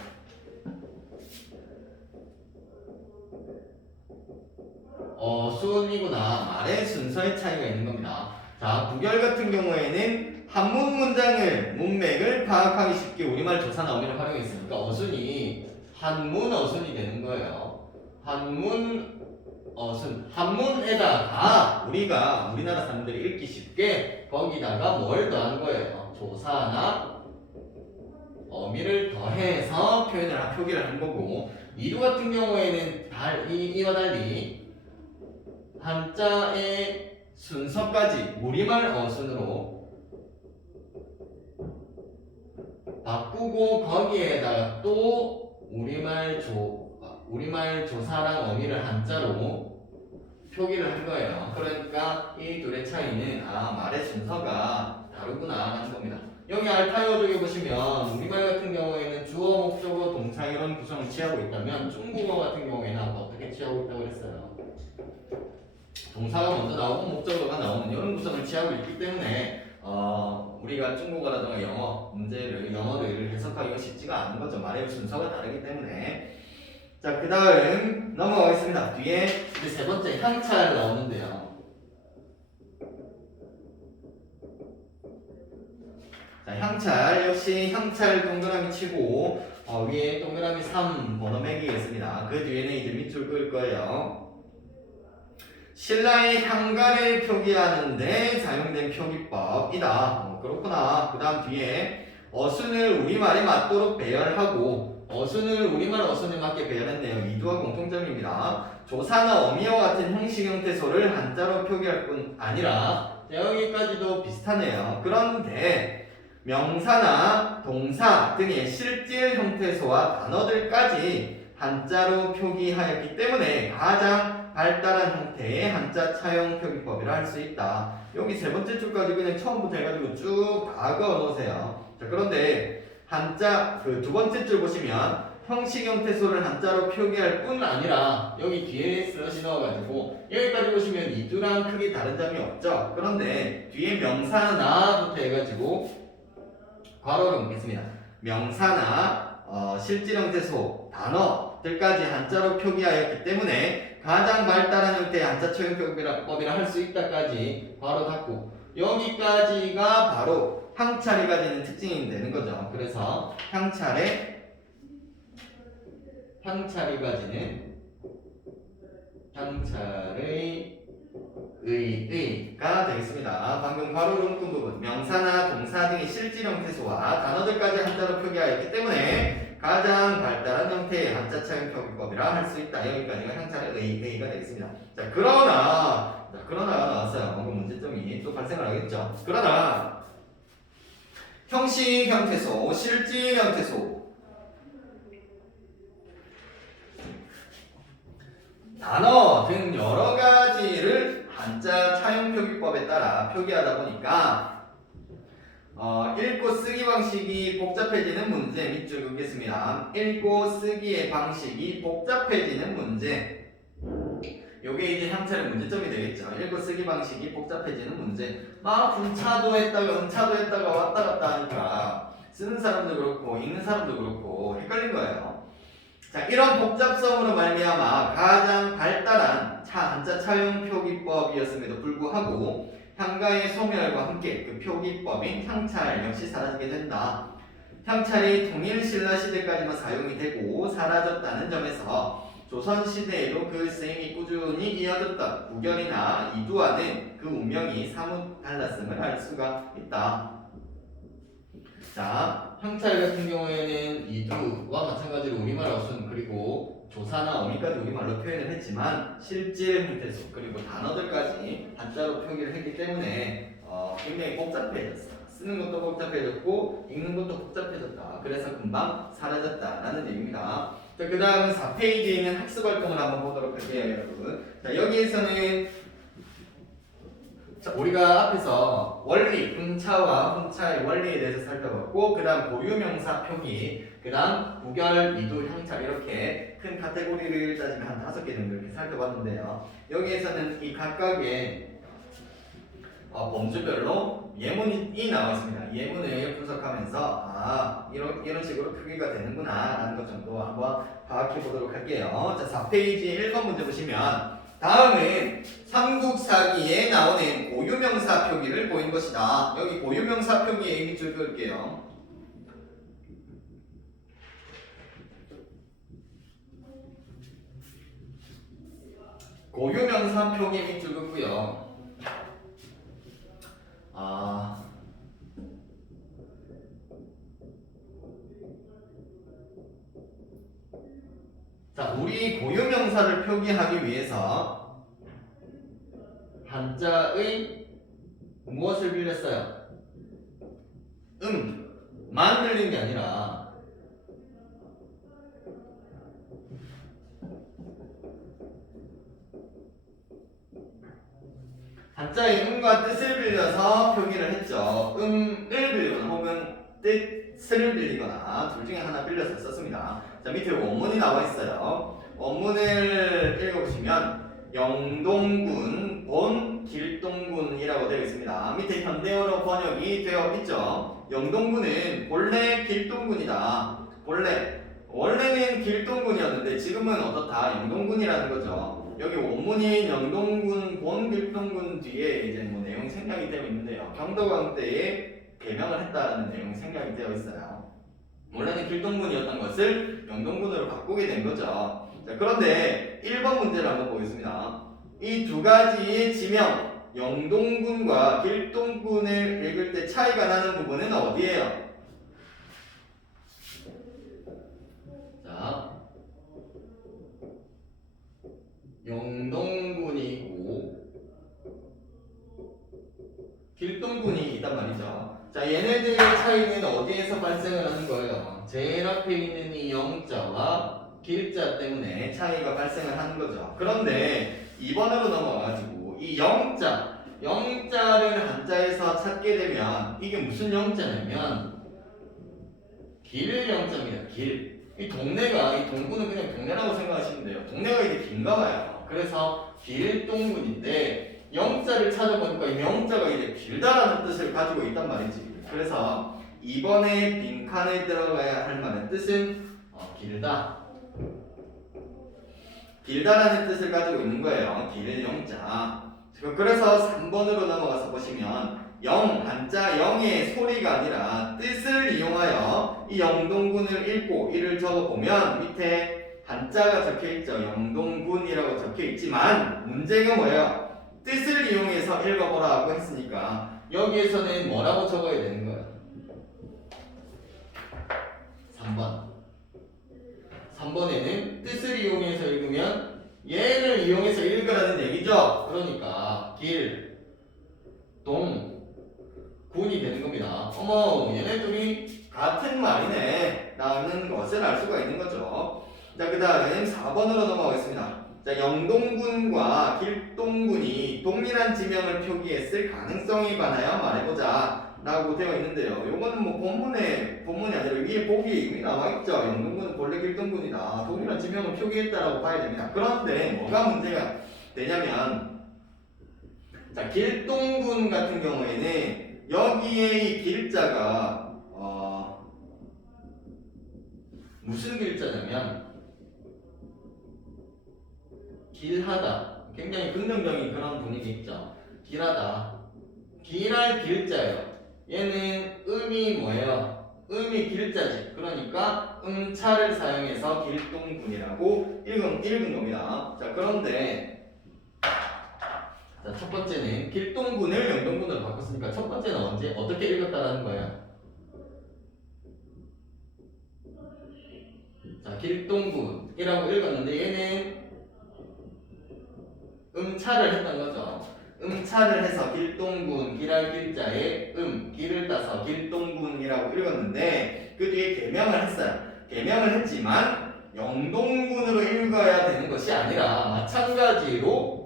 어순이구나 말의 순서의 차이가 있는 겁니다. 자, 구결 같은 경우에는 한문 문장을 문맥을 파악하기 쉽게 우리말 조사나 어미를 활용했으니까 어순이 한문 어순이 되는 거예요. 한문 어순. 한문에다가 우리가 우리나라 사람들이 읽기 쉽게 거기다가 뭘 더한 거예요? 조사나 어미를 더해서 표기를 한 거고 이두 같은 경우에는 이와 달리 한자의 순서까지 우리말 어순으로 바꾸고 거기에다가 또 우리말 조사랑 어미를 한자로 표기를 한 거예요. 그러니까 이 둘의 차이는 말의 순서가 다르구나 하는 겁니다. 여기 알파이어족에 보시면 우리말 같은 경우에는 주어, 목적어, 동사 이런 구성을 취하고 있다면 중국어 같은 경우에는 어떻게 취하고 있다고 그랬어요? 동사가 먼저 나오고 목적어가 나오는 이런 구성을 취하고 있기 때문에 우리가 중국어라든가 영어를 해석하기가 쉽지가 않은 거죠. 말의 순서가 다르기 때문에. 자, 그 다음 넘어가겠습니다. 뒤에 이제 세 번째 향찰 나오는데요. 자, 향찰 역시 향찰 동그라미 치고 위에 동그라미 3 번호 매기겠습니다. 그 뒤에는 이제 밑줄 그을 거예요. 신라의 향가를 표기하는데 사용된 표기법이다. 그렇구나. 그 다음 뒤에 어순을 우리말에 맞도록 배열하고 어순을 우리말 어순에 맞게 배열했네요. 이두와 공통점입니다. 조사나 어미와 같은 형식 형태소를 한자로 표기할 뿐 아니라 여기까지도 비슷하네요. 그런데 명사나 동사 등의 실질 형태소와 단어들까지 한자로 표기하였기 때문에 가장 발달한 형태의 한자 차용 표기법이라 할 수 있다. 여기 세 번째 줄까지 그냥 처음부터 해가지고 쭉 다 그어 놓으세요. 자, 그런데 한자 그 두 번째 줄 보시면 형식 형태소를 한자로 표기할 뿐 아니라 여기 뒤에 슬러시 넣어가지고 여기까지 보시면 이두랑 크게 다른 점이 없죠. 그런데 뒤에 명사나부터 해가지고 괄호를 묶겠습니다. 명사나 실질 형태소 단어들까지 한자로 표기하였기 때문에 가장 발달한 형태의 한자 초형 표기법이라 할 수 있다까지 괄호 닫고 여기까지가 바로 향찰이 가지는 특징이 되는 거죠. 그래서 향찰의 향찰의 의가 되겠습니다. 방금 괄호를 묶은 부분 명사나 동사 등의 실질 형태소와 단어들까지 한자로 표기하였기 때문에 가장 발달한 형태의 한자 차용 표기법이라 할 수 있다. 여기까지가 향찰의 의가 되겠습니다. 자, 그러나가 나왔어요. 방금 문제점이 또 발생을 하겠죠. 그러나 형식 형태소, 실질 형태소 단어 등 여러 가지를 한자 차용 표기법에 따라 표기하다 보니까 읽고 쓰기 방식이 복잡해지는 문제 밑줄 긋겠습니다. 읽고 쓰기의 방식이 복잡해지는 문제. 요게 이제 향찰의 문제점이 되겠죠. 읽고 쓰기 방식이 복잡해지는 문제. 막 분차도 했다가 음차도 했다가 왔다 갔다 하니까 쓰는 사람도 그렇고 읽는 사람도 그렇고 헷갈린 거예요. 자, 이런 복잡성으로 말미암아 가장 발달한 한자 차용 표기법이었음에도 불구하고 향가의 소멸과 함께 그 표기법인 향찰 역시 사라지게 된다. 향찰이 통일 신라 시대까지만 사용이 되고 사라졌다는 점에서 조선 시대에도 그 쓰임이 꾸준히 이어졌던 구결이나 이두와는 그 운명이 사뭇 달랐음을 알 수가 있다. 자, 향찰 같은 경우에는 이두와 마찬가지로 우리말 어순 그리고 조사나 어미까지 우리말로 표현을 했지만 실질 형태소 그리고 단어들까지 한자로 표기를 했기 때문에 굉장히 복잡해졌어. 쓰는 것도 복잡해졌고 읽는 것도 복잡해졌다. 그래서 금방 사라졌다라는 얘기입니다. 자, 그 다음 4페이지에 있는 학습활동을 한번 보도록 할게요, 여러분. 자, 여기에서는 자, 우리가 앞에서 원리, 분차와 훈차의 원리에 대해서 살펴봤고 그 다음 고유명사 표기, 그 다음 구결, 이두, 향찰 이렇게 큰 카테고리를 따지면 한 5개 정도 이렇게 살펴봤는데요. 여기에서는 이 각각의 범주별로 예문이 나와 있습니다. 예문을 분석하면서 이런 식으로 표기가 되는구나 라는 것 정도 한번 파악해 보도록 할게요. 자, 4페이지 1번 문제 보시면 다음은 삼국사기에 나오는 고유명사 표기를 보인 것이다. 여기 고유명사 표기에 밑줄 그을게요. 고유명사 표기 밑줄 긋고요. 자, 우리 고유명사를 표기하기 위해서 한자의 무엇을 빌렸어요? 만 빌린 게 아니라 한자의 과 뜻을 빌려서 표기를 했죠. 을 빌리거나 혹은 뜻을 빌리거나 둘 중에 하나 빌려서 썼습니다. 자, 밑에 원문이 나와 있어요. 원문을 읽어보시면 영동군 본 길동군이라고 되어 있습니다. 밑에 현대어로 번역이 되어 있죠. 영동군은 본래 길동군이다. 원래는 길동군이었는데 지금은 어떻다? 영동군이라는 거죠. 여기 원문인 영동군 본 길동군 뒤에 이제 뭐 내용이 생략이 되어 있는데요. 경도광 때에 개명을 했다는 내용이 생략이 되어 있어요. 원래는 길동군이었던 것을 영동군으로 바꾸게 된 거죠. 자, 그런데 1번 문제를 한번 보겠습니다. 이 두 가지의 지명, 영동군과 길동군을 읽을 때 차이가 나는 부분은 어디예요? 자, 영동군이고 길동군이 있단 말이죠. 자, 얘네들의 차이는 어디에서 발생을 하는 거예요? 제일 앞에 있는 이 영자와 길자 때문에 차이가 발생을 하는 거죠. 그런데 2번으로 넘어가가지고 이 영자를 한자에서 찾게 되면 이게 무슨 영자냐면 길 영자입니다. 길. 이 동네가, 이 동구는 그냥 동네라고 생각하시면 돼요. 동네가 이제 긴가 봐요. 그래서 길동군인데 영자를 찾아보니까 이 영자가 이제 길다라는 뜻을 가지고 있단 말이지. 그래서 이번에 빈칸에 들어가야 할 말의 뜻은 길다. 길다라는 뜻을 가지고 있는 거예요. 길 영자. 그래서 3번으로 넘어가서 보시면 영, 한자 영의 소리가 아니라 뜻을 이용하여 이 영동군을 읽고 이를 적어보면 밑에 한자가 적혀있죠. 영동군이라고 적혀있지만 문제가 뭐예요? 뜻을 이용해서 읽어보라고 했으니까 여기에서는 뭐라고 적어야 되는 거예요? 3번. 3번에는 뜻을 이용해서 읽으면 얘를 이용해서 읽으라는 얘기죠. 그러니까 길, 동, 군이 되는 겁니다. 어머, 얘네 둘이 같은 말이네 라는 것을 알 수가 있는 거죠. 자, 그 다음에 4번으로 넘어가겠습니다. 자, 영동군과 길동군이 동일한 지명을 표기했을 가능성에 관하여 말해보자 라고 되어 있는데요. 요거는 뭐 본문이 아니라 위에 보기에 이미 나와있죠. 영동군은 본래 길동군이다. 동일한 지명을 표기했다라고 봐야 됩니다. 그런데 뭐가 문제가 되냐면 자, 길동군 같은 경우에는 여기에 이 길자가 무슨 길자냐면 길하다. 굉장히 긍정적인 그런 분위기 있죠. 길하다. 길할 길자예요. 얘는 음이 뭐예요? 음이 길자지. 그러니까 음차를 사용해서 길동군이라고 읽은 겁니다. 자, 그런데 자, 첫 번째는 길동군을 영동군으로 바꿨으니까 첫 번째는 언제 어떻게 읽었다라는 거예요? 자, 길동군이라고 읽었는데 얘는 음차를 했던 거죠. 음차를 해서 길동군, 길할 길자에 길을 따서 길동군이라고 읽었는데 그 뒤에 개명을 했어요. 개명을 했지만 영동군으로 읽어야 되는 것이 아니라 마찬가지로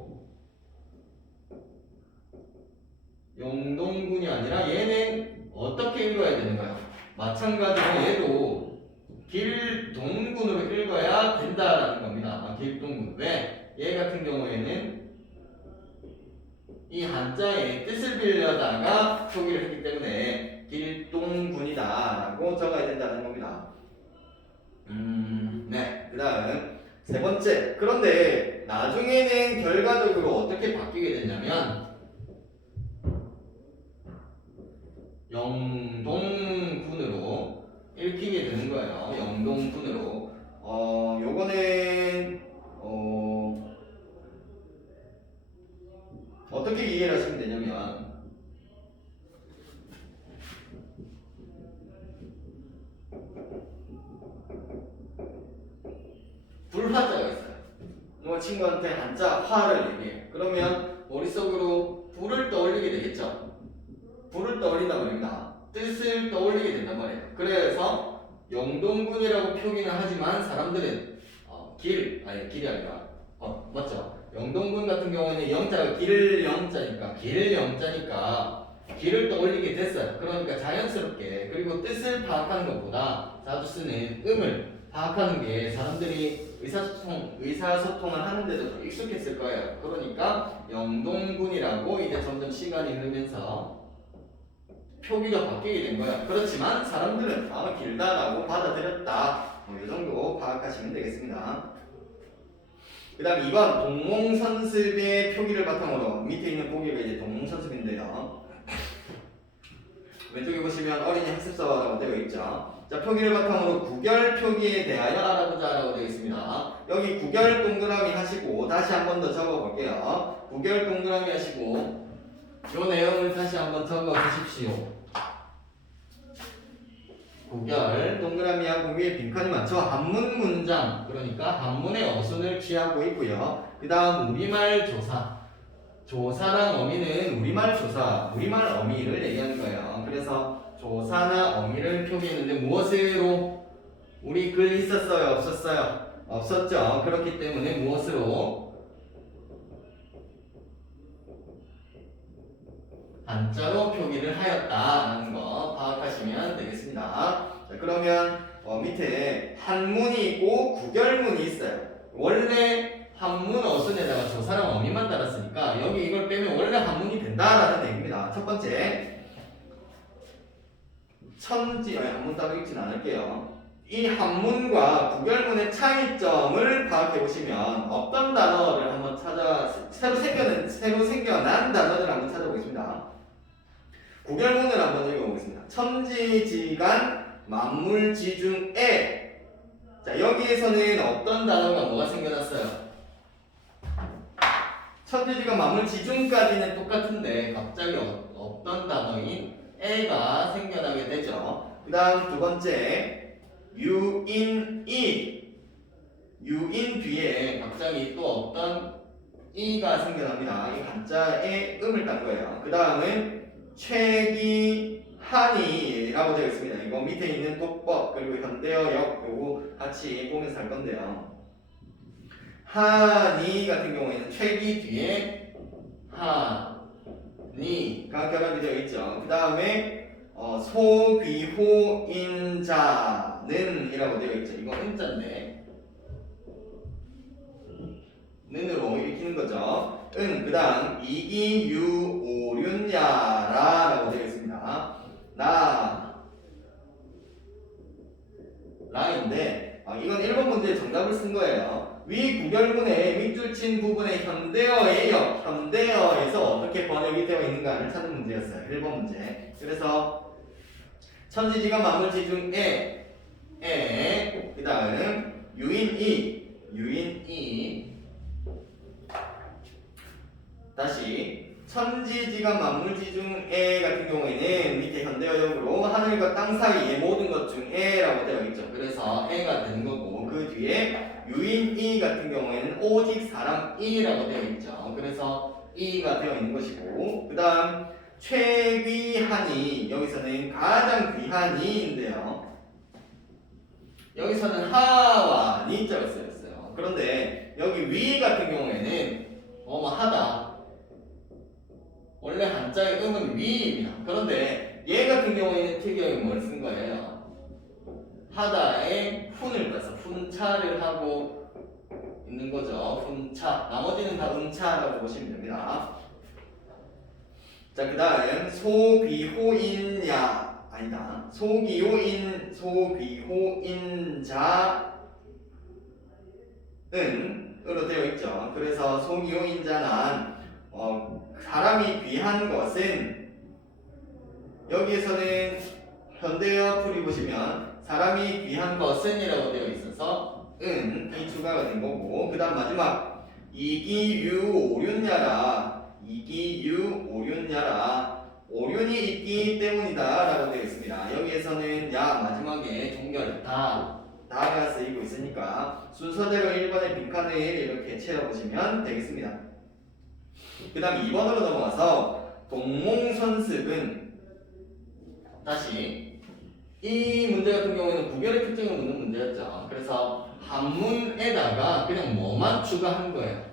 영동군이 아니라 얘는 어떻게 읽어야 되는가요? 마찬가지로 얘도 길동군으로 읽어야 된다라는 겁니다. 길동군. 왜? 얘 같은 경우에는 이 한자의 뜻을 빌려다가 표기를 했기 때문에 길동군이다라고 적어야 된다는 겁니다. 네. 그 다음 세 번째. 그런데 나중에는 결과적으로 어떻게 바뀌게 됐냐면 영동군으로 읽히게 되는 거예요. 영동군으로. 요거는 어떻게 이해를 하시면 되냐면 불화자가 있어요. 뭐 친구한테 한자 화를 얘기해. 그러면 머릿속으로 불을 떠올리게 되겠죠. 불을 떠올린단 말입니다. 뜻을 떠올리게 된단 말이에요. 그래서 영동군이라고 표기는 하지만 사람들은 길이 아니라 맞죠? 영동군 같은 경우에는 영자가 길 영자니까 길을 떠올리게 됐어요. 그러니까 자연스럽게 그리고 뜻을 파악하는 것보다 자주 쓰는 음을 파악하는 게 사람들이 의사소통을 하는데도 좀 익숙했을 거예요. 그러니까 영동군이라고 이제 점점 시간이 흐르면서 표기가 바뀌게 된 거예요. 그렇지만 사람들은 길다라고 받아들였다. 이 정도 파악하시면 되겠습니다. 그 다음 2번 동몽선습의 표기를 바탕으로 밑에 있는 보기가 이제 동몽선습인데요. 왼쪽에 보시면 어린이 학습서라고 되어 있죠. 자, 표기를 바탕으로 구결 표기에 대하여 알아보자라고 되어 있습니다. 여기 구결 동그라미 하시고 다시 한 번 더 적어 볼게요. 구결 동그라미 하시고 이 내용을 다시 한번 적어 주십시오. 구결 동그라미하고 위에 빈칸이 많죠. 한문 문장, 그러니까 한문의 어순을 취하고 있고요. 그 다음 우리말 조사. 조사랑 어미는 우리말 조사, 우리말 어미를 얘기하는 거예요. 그래서 조사나 어미를 표기했는데 무엇으로? 우리 글 있었어요? 없었어요? 없었죠. 그렇기 때문에 무엇으로? 한자로 표기를 하였다라는 거 파악하시면 되겠습니다. 자, 그러면 밑에 한문이 있고 구결문이 있어요. 원래 한문 어순에다가 조사랑 어미만 달았으니까 여기 이걸 빼면 원래 한문이 된다라는 얘기입니다. 첫 번째, 한문 따로 읽진 않을게요. 이 한문과 구결문의 차이점을 파악해 보시면 어떤 단어를 한번 새로 생겨난 단어들을 한번 찾아보겠습니다. 구결문을 한번 읽어보겠습니다. 천지지간 만물지중애. 자, 여기에서는 어떤 단어가 뭐가 생겨났어요? 천지지간 만물지중까지는 똑같은데 갑자기 어떤 단어인 애가 생겨나게 되죠. 그 다음 두 번째, 유인이. 유인 뒤에 갑자기 또 어떤 이가 생겨납니다. 이 한자에 음을 딴 거예요. 그 다음은 최기한이라고 되어 있습니다. 이거 밑에 있는 독법 그리고 현대어역 요거 같이 보면서 할 건데요. 한이 같은 경우에는 최기 뒤에 한이가 결합이 되어 있죠. 그 다음에 소귀호인자는 이라고 되어 있죠. 이거 은자인데 는으로 읽히는 거죠. 그 다음 이기유오륜야라라고 되어 있습니다. 라인데 이건 1번 문제의 정답을 쓴 거예요. 위 구결문의 밑줄 친 부분의 현대어에서 어떻게 번역이 되어 있는가를 찾는 문제였어요. 1번 문제. 그래서 천지지간 만물지중애 그 다음 유인이 다시 천지지간 만물지중애 같은 경우에는 밑에 현대어역으로 하늘과 땅 사이의 모든 것 중 애라고 되어 있죠. 그래서 애가 되는 거고 그 뒤에 유인이 같은 경우에는 오직 사람이라고 되어 있죠. 그래서 이가 되어 있는 것이고 그 다음 최귀한이 여기서는 가장 귀한이인데요. 여기서는 하와 니자가 쓰였어요. 그런데 여기 위 같은 경우에는 하다. 원래 한자의 음은 위입니다. 그런데 얘 같은 경우에는 특이하게 뭘 쓴 거예요? 하다에 훈을 따서 훈차를 하고 있는 거죠. 훈차. 나머지는 다 음차라고 보시면 됩니다. 자, 그 다음 소귀호인야 아니다. 소귀호인자은으로 되어 있죠. 그래서 소귀호인자는 사람이 귀한 것은 여기에서는 현대어 풀이 보시면 사람이 귀한 것은이라고 되어 있어서 이 추가가 된 거고 그 다음 마지막 이기유오륜야라 오륜이 있기 때문이다 라고 되어 있습니다. 여기에서는 야 마지막에 종결 다가 쓰이고 있으니까 순서대로 1번의 빈칸을 이렇게 채워보시면 되겠습니다. 그 다음 2번으로 넘어가서 동몽선습은 다시 이 문제 같은 경우에는 구별의 특징을 묻는 문제였죠. 그래서 한문에다가 그냥 뭐만 추가한 거예요.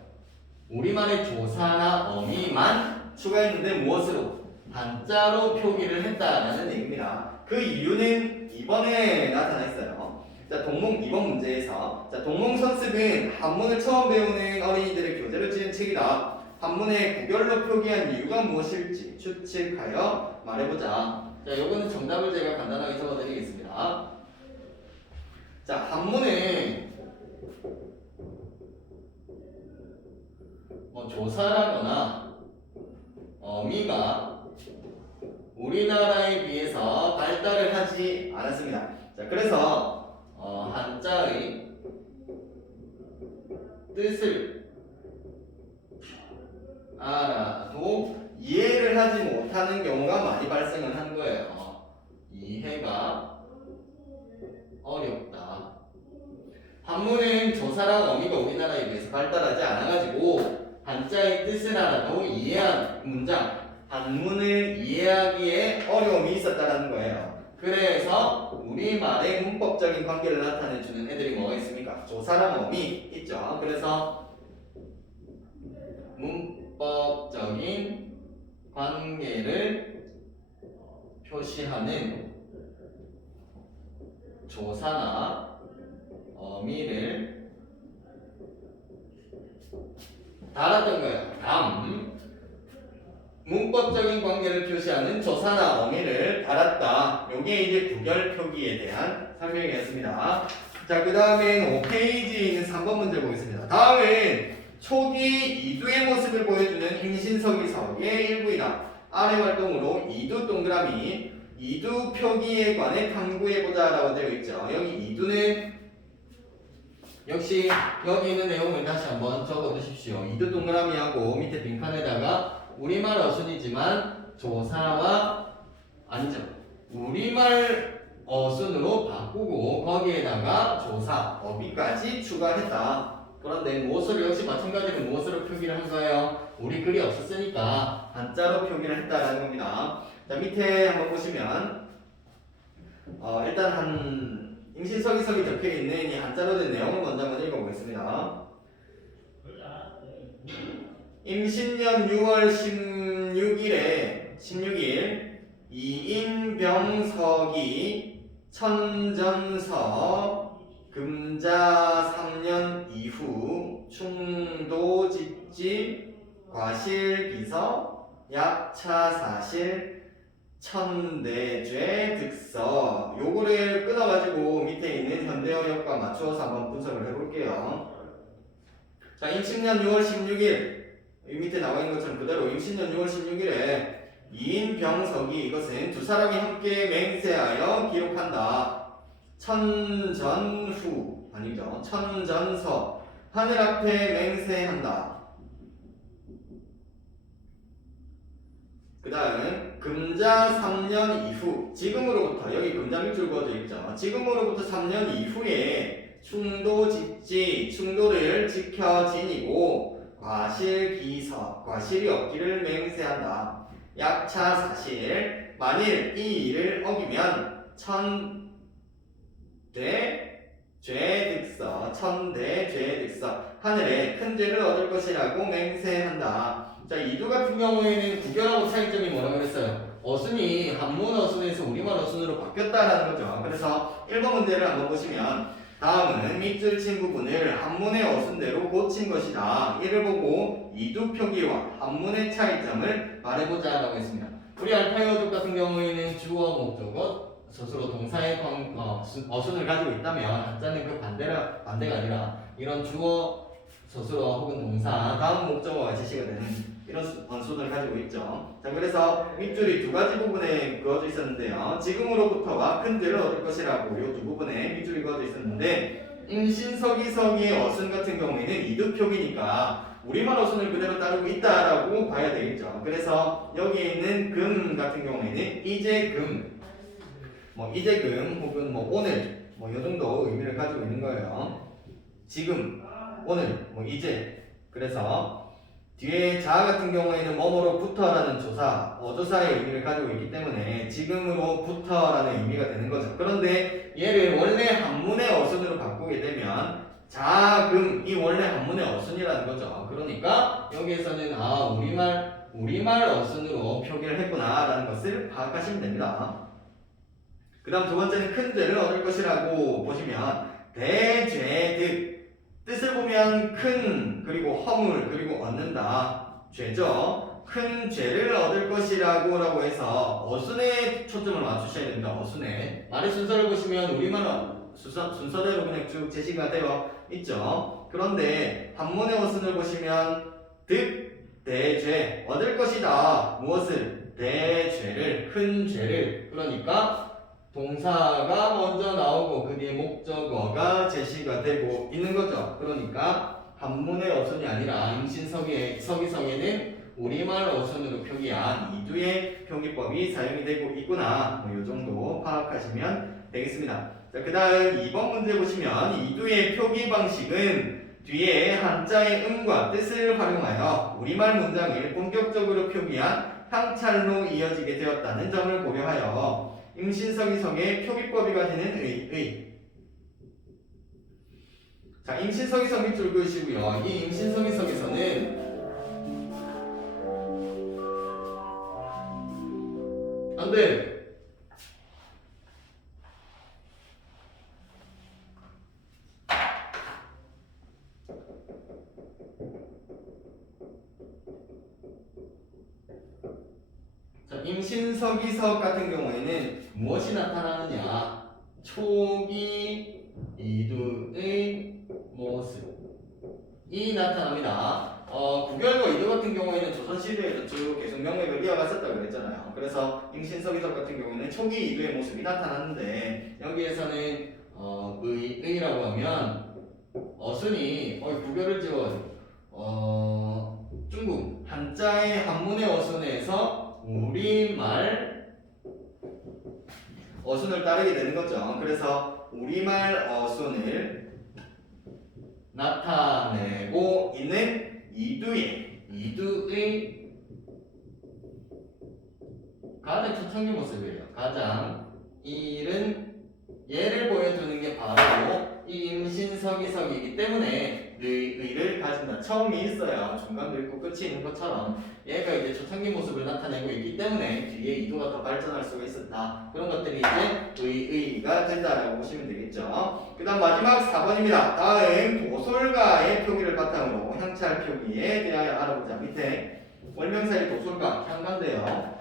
우리말의 조사나 어미만 추가했는데 무엇으로? 한자로 표기를 했다라는 얘기입니다. 그 이유는 2번에 나타나 있어요. 자, 2번 문제에서 동몽선습은 한문을 처음 배우는 어린이들의 교재를 지은 책이다. 한문에 구별로 표기한 이유가 무엇일지 추측하여 말해보자. 자, 요거는 정답을 제가 간단하게 적어드리겠습니다. 자, 한문은 조사라거나 어미가 우리나라에 비해서 발달을 하지 않았습니다. 자, 그래서 한자의 뜻을 알아도 이해를 하지 못하는 경우가 많이 발생을 한 거예요. 이해가 어렵다. 한문은 조사랑 어미가 우리나라에 비해서 발달하지 않아가지고 한자의 뜻을 알아도 이해한 문장, 한문을 이해하기에 어려움이 있었다는 거예요. 그래서 우리말의 문법적인 관계를 나타내주는 애들이 뭐가 있습니까? 조사랑 어미 있죠. 그래서 문법적인 관계를 표시하는 조사나 어미를 달았던 거예요. 다음 문법적인 관계를 표시하는 조사나 어미를 달았다. 요게 이제 구별 표기에 대한 설명이었습니다. 자, 그 다음엔 5페이지에 있는 3번 문제 보겠습니다. 다음은 초기 이두의 모습을 보여주는 임신서기석의 일부이다. 아래 활동으로 이두 동그라미 이두 표기에 관해 탐구해보자 라고 되어 있죠. 여기 이두는 역시 여기 있는 내용을 다시 한번 적어 두십시오. 이두 동그라미하고 밑에 빈칸에다가 우리말 어순이지만 조사와 아니죠. 우리말 어순으로 바꾸고 거기에다가 조사, 어비까지 추가했다. 그런데 무엇으로 역시 마찬가지로 무엇으로 표기를 한 거예요? 우리 글이 없었으니까 한자로 표기를 했다라는 겁니다. 자, 밑에 한번 보시면 일단 한 임신서기석이 적혀 있는 이 한자로 된 내용을 먼저 한번 읽어보겠습니다. 임신년 6월 16일 이인병석이 천전서 금자 3년 이후 충도집지 과실기서 약차사실 천대죄 득서 요거를 끊어가지고 밑에 있는 현대어역과 맞추어서 한번 분석을 해볼게요. 자, 임신년 6월 16일 이 밑에 나와 있는 것처럼 그대로 임신년 6월 16일에 이인병석이 이것은 두 사람이 함께 맹세하여 기록한다. 천전후 아니죠. 천전서 하늘 앞에 맹세한다. 그 다음 금자 3년 이후 지금으로부터 여기 금자 밑줄 그어져 있죠. 지금으로부터 3년 이후에 충도집지 충도를 지켜 지니고 과실기서 과실이 없기를 맹세한다. 약차사실 만일 이 일을 어기면 천대죄득서 천대죄득서 하늘에 큰 죄를 얻을 것이라고 맹세한다. 자, 이두 같은 경우에는 구별하고 차이점이 뭐라고 그랬어요? 어순이 한문 어순에서 우리말 어순으로 바뀌었다라는 거죠. 그래서 1번 문제를 한번 보시면 다음은 밑줄 친 부분을 한문의 어순대로 고친 것이다. 이를 보고 이두 표기와 한문의 차이점을 말해보자 라고 했습니다. 우리 알파이어족 같은 경우에는 주어, 목적어, 스스로 동사의 어순을 가지고 있다면 한자는 그 반대가 아니라 이런 주어, 스스로 혹은 동사, 다음 목적어가 제시가 되는 이런 어순을 가지고 있죠. 자, 그래서 밑줄이 두 가지 부분에 그어져 있었는데요. 지금으로부터와 큰 죄를 얻을 것이라고 이 두 부분에 밑줄이 그어져 있었는데 임신서기석의 어순 같은 경우에는 이두 표기니까 우리말 어순을 그대로 따르고 있다라고 봐야 되겠죠. 그래서 여기에 있는 금 같은 경우에는 이제금, 이제금 혹은 오늘 이 정도 의미를 가지고 있는 거예요. 지금, 오늘, 이제. 그래서 뒤에 자 같은 경우에는 뭐뭐로부터라는 조사, 어조사의 의미를 가지고 있기 때문에 지금으로부터라는 의미가 되는 거죠. 그런데 얘를 원래 한문의 어순으로 바꾸게 되면 자금 이 원래 한문의 어순이라는 거죠. 그러니까 여기에서는 우리말 어순으로 표기를 했구나라는 것을 파악하시면 됩니다. 그 다음 두 번째는 큰 죄를 얻을 것이라고 보시면 대죄득 뜻을 보면 큰 그리고 허물 그리고 얻는다 죄죠. 큰 죄를 얻을 것이라고 해서 어순에 초점을 맞추셔야 됩니다. 어순에 말의 순서를 보시면 우리말은 순서대로 그냥 쭉 제시가 되어 있죠. 그런데 한문의 어순을 보시면 득 대죄 얻을 것이다. 무엇을? 대죄를 큰 죄를. 그러니까 동사가 먼저 나오고 그 뒤에 목적어가 제시가 되고 있는 거죠. 그러니까 한문의 어순이 아니라 임신서기성에는 우리말 어순으로 표기한 이두의 표기법이 사용이 되고 있구나. 이 정도 파악하시면 되겠습니다. 자, 그 다음 2번 문제 보시면 이두의 표기 방식은 뒤에 한자의 음과 뜻을 활용하여 우리말 문장을 본격적으로 표기한 향찰로 이어지게 되었다는 점을 고려하여 임신서기성의 표기법이 가지는 의. 자, 임신서기성 밑줄 그으시고요. 이 임신서기성에서는 안돼. 임신서기석 같은 경우에는 무엇이 나타나느냐? 초기 이두의 모습이 나타납니다. 구결과 이두 같은 경우에는 조선시대에도 쭉 계속 명맥을 이어갔었다고 그랬잖아요. 그래서 임신서기석 같은 경우에는 초기 이두의 모습이 나타났는데 여기에서는 의라고 하면 어순이 구결을 지어 중국 한자의 한문의 어순에서 우리말 어순을 따르게 되는 거죠. 그래서 우리말 어순을 나타내고 있는 이두의 가장 초창기 모습이에요. 가장 이른 얘를 보여주는 게 바로 이 임신서기석이기 때문에 의를 가진다. 처음이 있어야 중간도 있고 끝이 있는 것처럼 얘가 이제 초창기 모습을 나타내고 있기 때문에 뒤에 이두가 더 발전할 수가 있었다. 그런 것들이 이제 의가 된다라고 보시면 되겠죠. 그 다음 마지막 4번입니다. 다음 도솔가의 표기를 바탕으로 향찰 표기에 대하여 알아보자. 밑에 월명사의 도솔가, 향가인데요.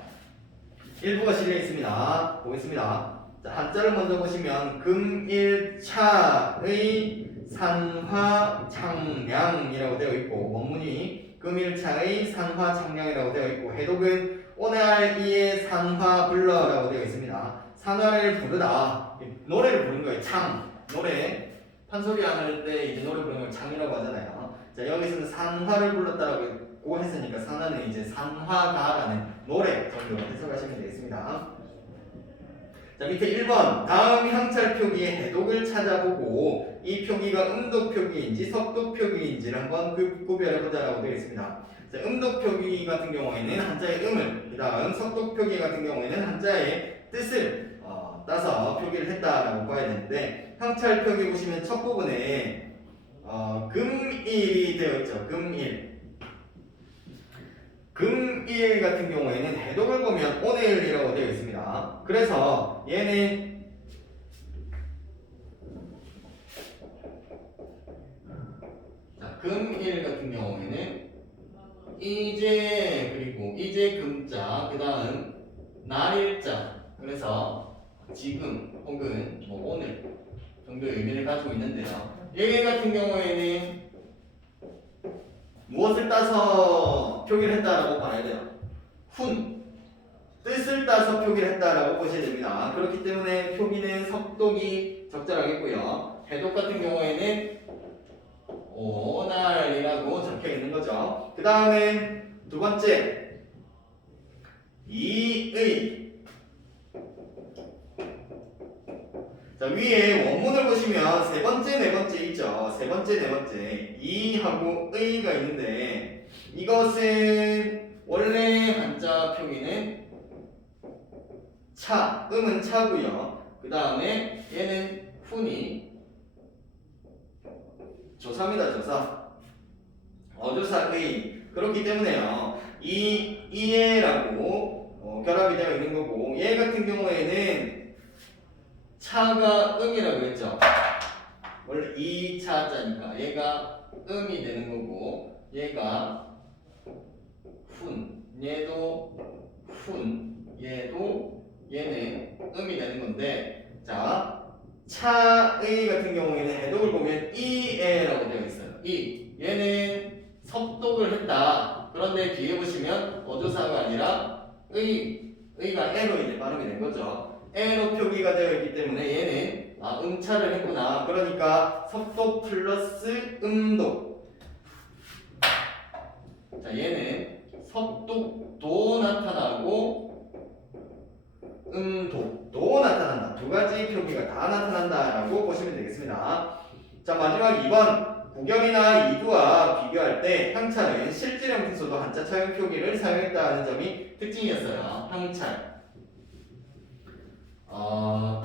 일부가 실려 있습니다. 보겠습니다. 자, 한자를 먼저 보시면 금일차의 산화창량이라고 되어 있고 원문이 금일차의 산화창량이라고 되어 있고 해독은 오늘 이의 산화불러라고 되어 있습니다. 산화를 부르다 노래를 부르는 거예요. 창 노래 판소리 안 할 때 이제 노래 부르는 걸 창이라고 하잖아요. 자 여기서는 산화를 불렀다라고 했으니까 산화는 이제 산화가라는 노래 정도로 해석하시면 되겠습니다. 자 밑에 1번 다음 향찰 표기의 해독을 찾아보고 이 표기가 음독 표기인지 석독 표기인지를 한번 구별해보자라고 되어 있습니다. 자, 음독 표기 같은 경우에는 한자의 음을 그 다음 석독 표기 같은 경우에는 한자의 뜻을 따서 표기를 했다라고 봐야 되는데 향찰 표기 보시면 첫 부분에 금일이 되어 있죠. 금일 같은 경우에는 해독을 보면 오늘이라고 되어 있습니다. 그래서 얘는 금일 같은 경우에는 이제 그리고 이제 금자 그 다음 날일자 그래서 지금 혹은 뭐 오늘 정도의 의미를 가지고 있는데요. 얘 같은 경우에는 무엇을 따서 표기를 했다라고 봐야 돼요? 뜻을 따서 표기를 했다라고 보셔야 됩니다. 그렇기 때문에 표기는 석독이 적절하겠고요. 해독 같은 경우에는 오날이라고 적혀 있는 거죠. 그 다음에 두 번째 이의. 자 위에 원문을 보시면 세 번째 네 번째 있죠. 세 번째 네 번째 이하고 의가 있는데 이것은 원래 한자 표기는 차, 음은 차고요. 그 다음에 얘는 훈이 조사입니다. 조사. 어조사의. 그렇기 때문에요. 이해라고 결합이 되어 있는 거고 얘 같은 경우에는 차가 음이라고 했죠. 원래 이 차자니까 얘가 음이 되는 거고 얘가 훈. 얘도 훈. 얘는 음이 되는 건데 자 차의 같은 경우에는 해독을 보면 이에라고 되어 있어요. 얘는 석독을 했다. 그런데 뒤에 보시면 어조사가 아니라 의가 에로 이제 발음이 된 거죠. 에로 표기가 되어 있기 때문에 얘는 음차를 했구나. 그러니까 석독 플러스 음독. 자 얘는 석독도 나타나고 음독도 나타난다. 두 가지 표기가 다 나타난다라고 보시면 되겠습니다. 자 마지막 2번 구결이나 이두와 비교할 때 향찰은 실질 형태에서도 한자 차용 표기를 사용했다는 점이 특징이었어요. 향찰.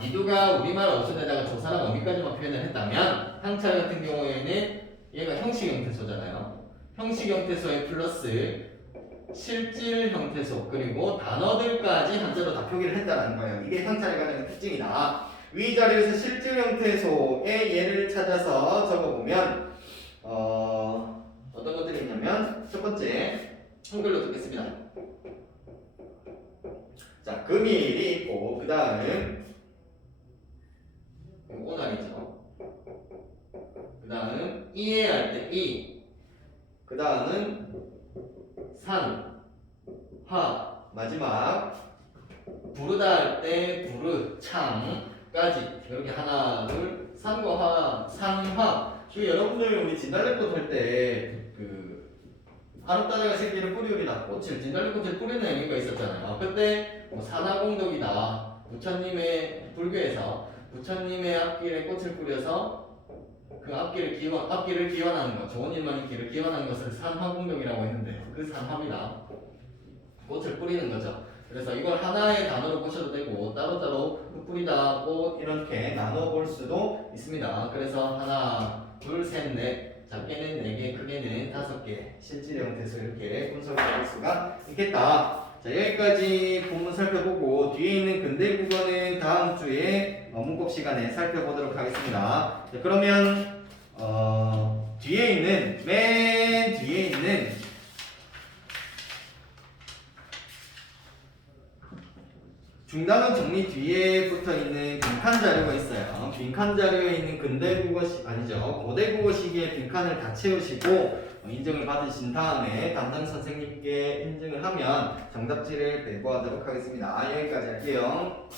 이두가 우리말 어순에다가 조사나 어미까지만 표현을 했다면 향찰 같은 경우에는 얘가 형식 형태소잖아요. 형식 형태소에 플러스 실질 형태소 그리고 단어들까지 한자로 다 표기를 했다는 거예요. 이게 향찰의 가장 특징이다. 위 자리에서 실질 형태소의 예를 찾아서 적어보면 어떤 것들이 있냐면 첫 번째 한글로 듣겠습니다. 자, 금일이 있고 그 다음 오날이죠. 그 다음 이해 할 때 이, 그 다음은 산, 화, 마지막 부르다 할 때 부르, 창까지 이렇게 하나, 둘, 산과 화, 산화. 그 여러분들 우리 진달래꽃 할 때 그 하룻다다가 새끼를 뿌리우리다 꽃을 진달래꽃을 뿌리는 의미가 있었잖아요. 그때 뭐 산화공덕이다. 부처님의 불교에서 부처님의 앞길에 꽃을 뿌려서 그 앞길을 기원하는 것, 좋은 일만 있기를 기원하는 것을 산화공덕이라고 했는데요. 그 산화입니다. 꽃을 뿌리는 거죠. 그래서 이걸 하나의 단어로 보셔도 되고 따로따로 뿌리다, 꽃 이렇게 나눠 볼 수도 있습니다. 그래서 하나, 둘, 셋, 넷, 작게는 4개, 크게는 5개, 실질의 형태에서 이렇게 분석할 수가 있겠다. 자, 여기까지 본문 살펴보고 뒤에 있는 근대 국어는 다음 주에 문법 시간에 살펴보도록 하겠습니다. 자, 그러면 맨 뒤에 있는 중단원 정리 뒤에 붙어 있는 빈칸 자료가 있어요. 빈칸 자료에 있는 근대 국어식 아니죠. 고대 국어 시기에 빈칸을 다 채우시고 인증을 받으신 다음에 담당 선생님께 인증을 하면 정답지를 배부하도록 하겠습니다. 여기까지 할게요.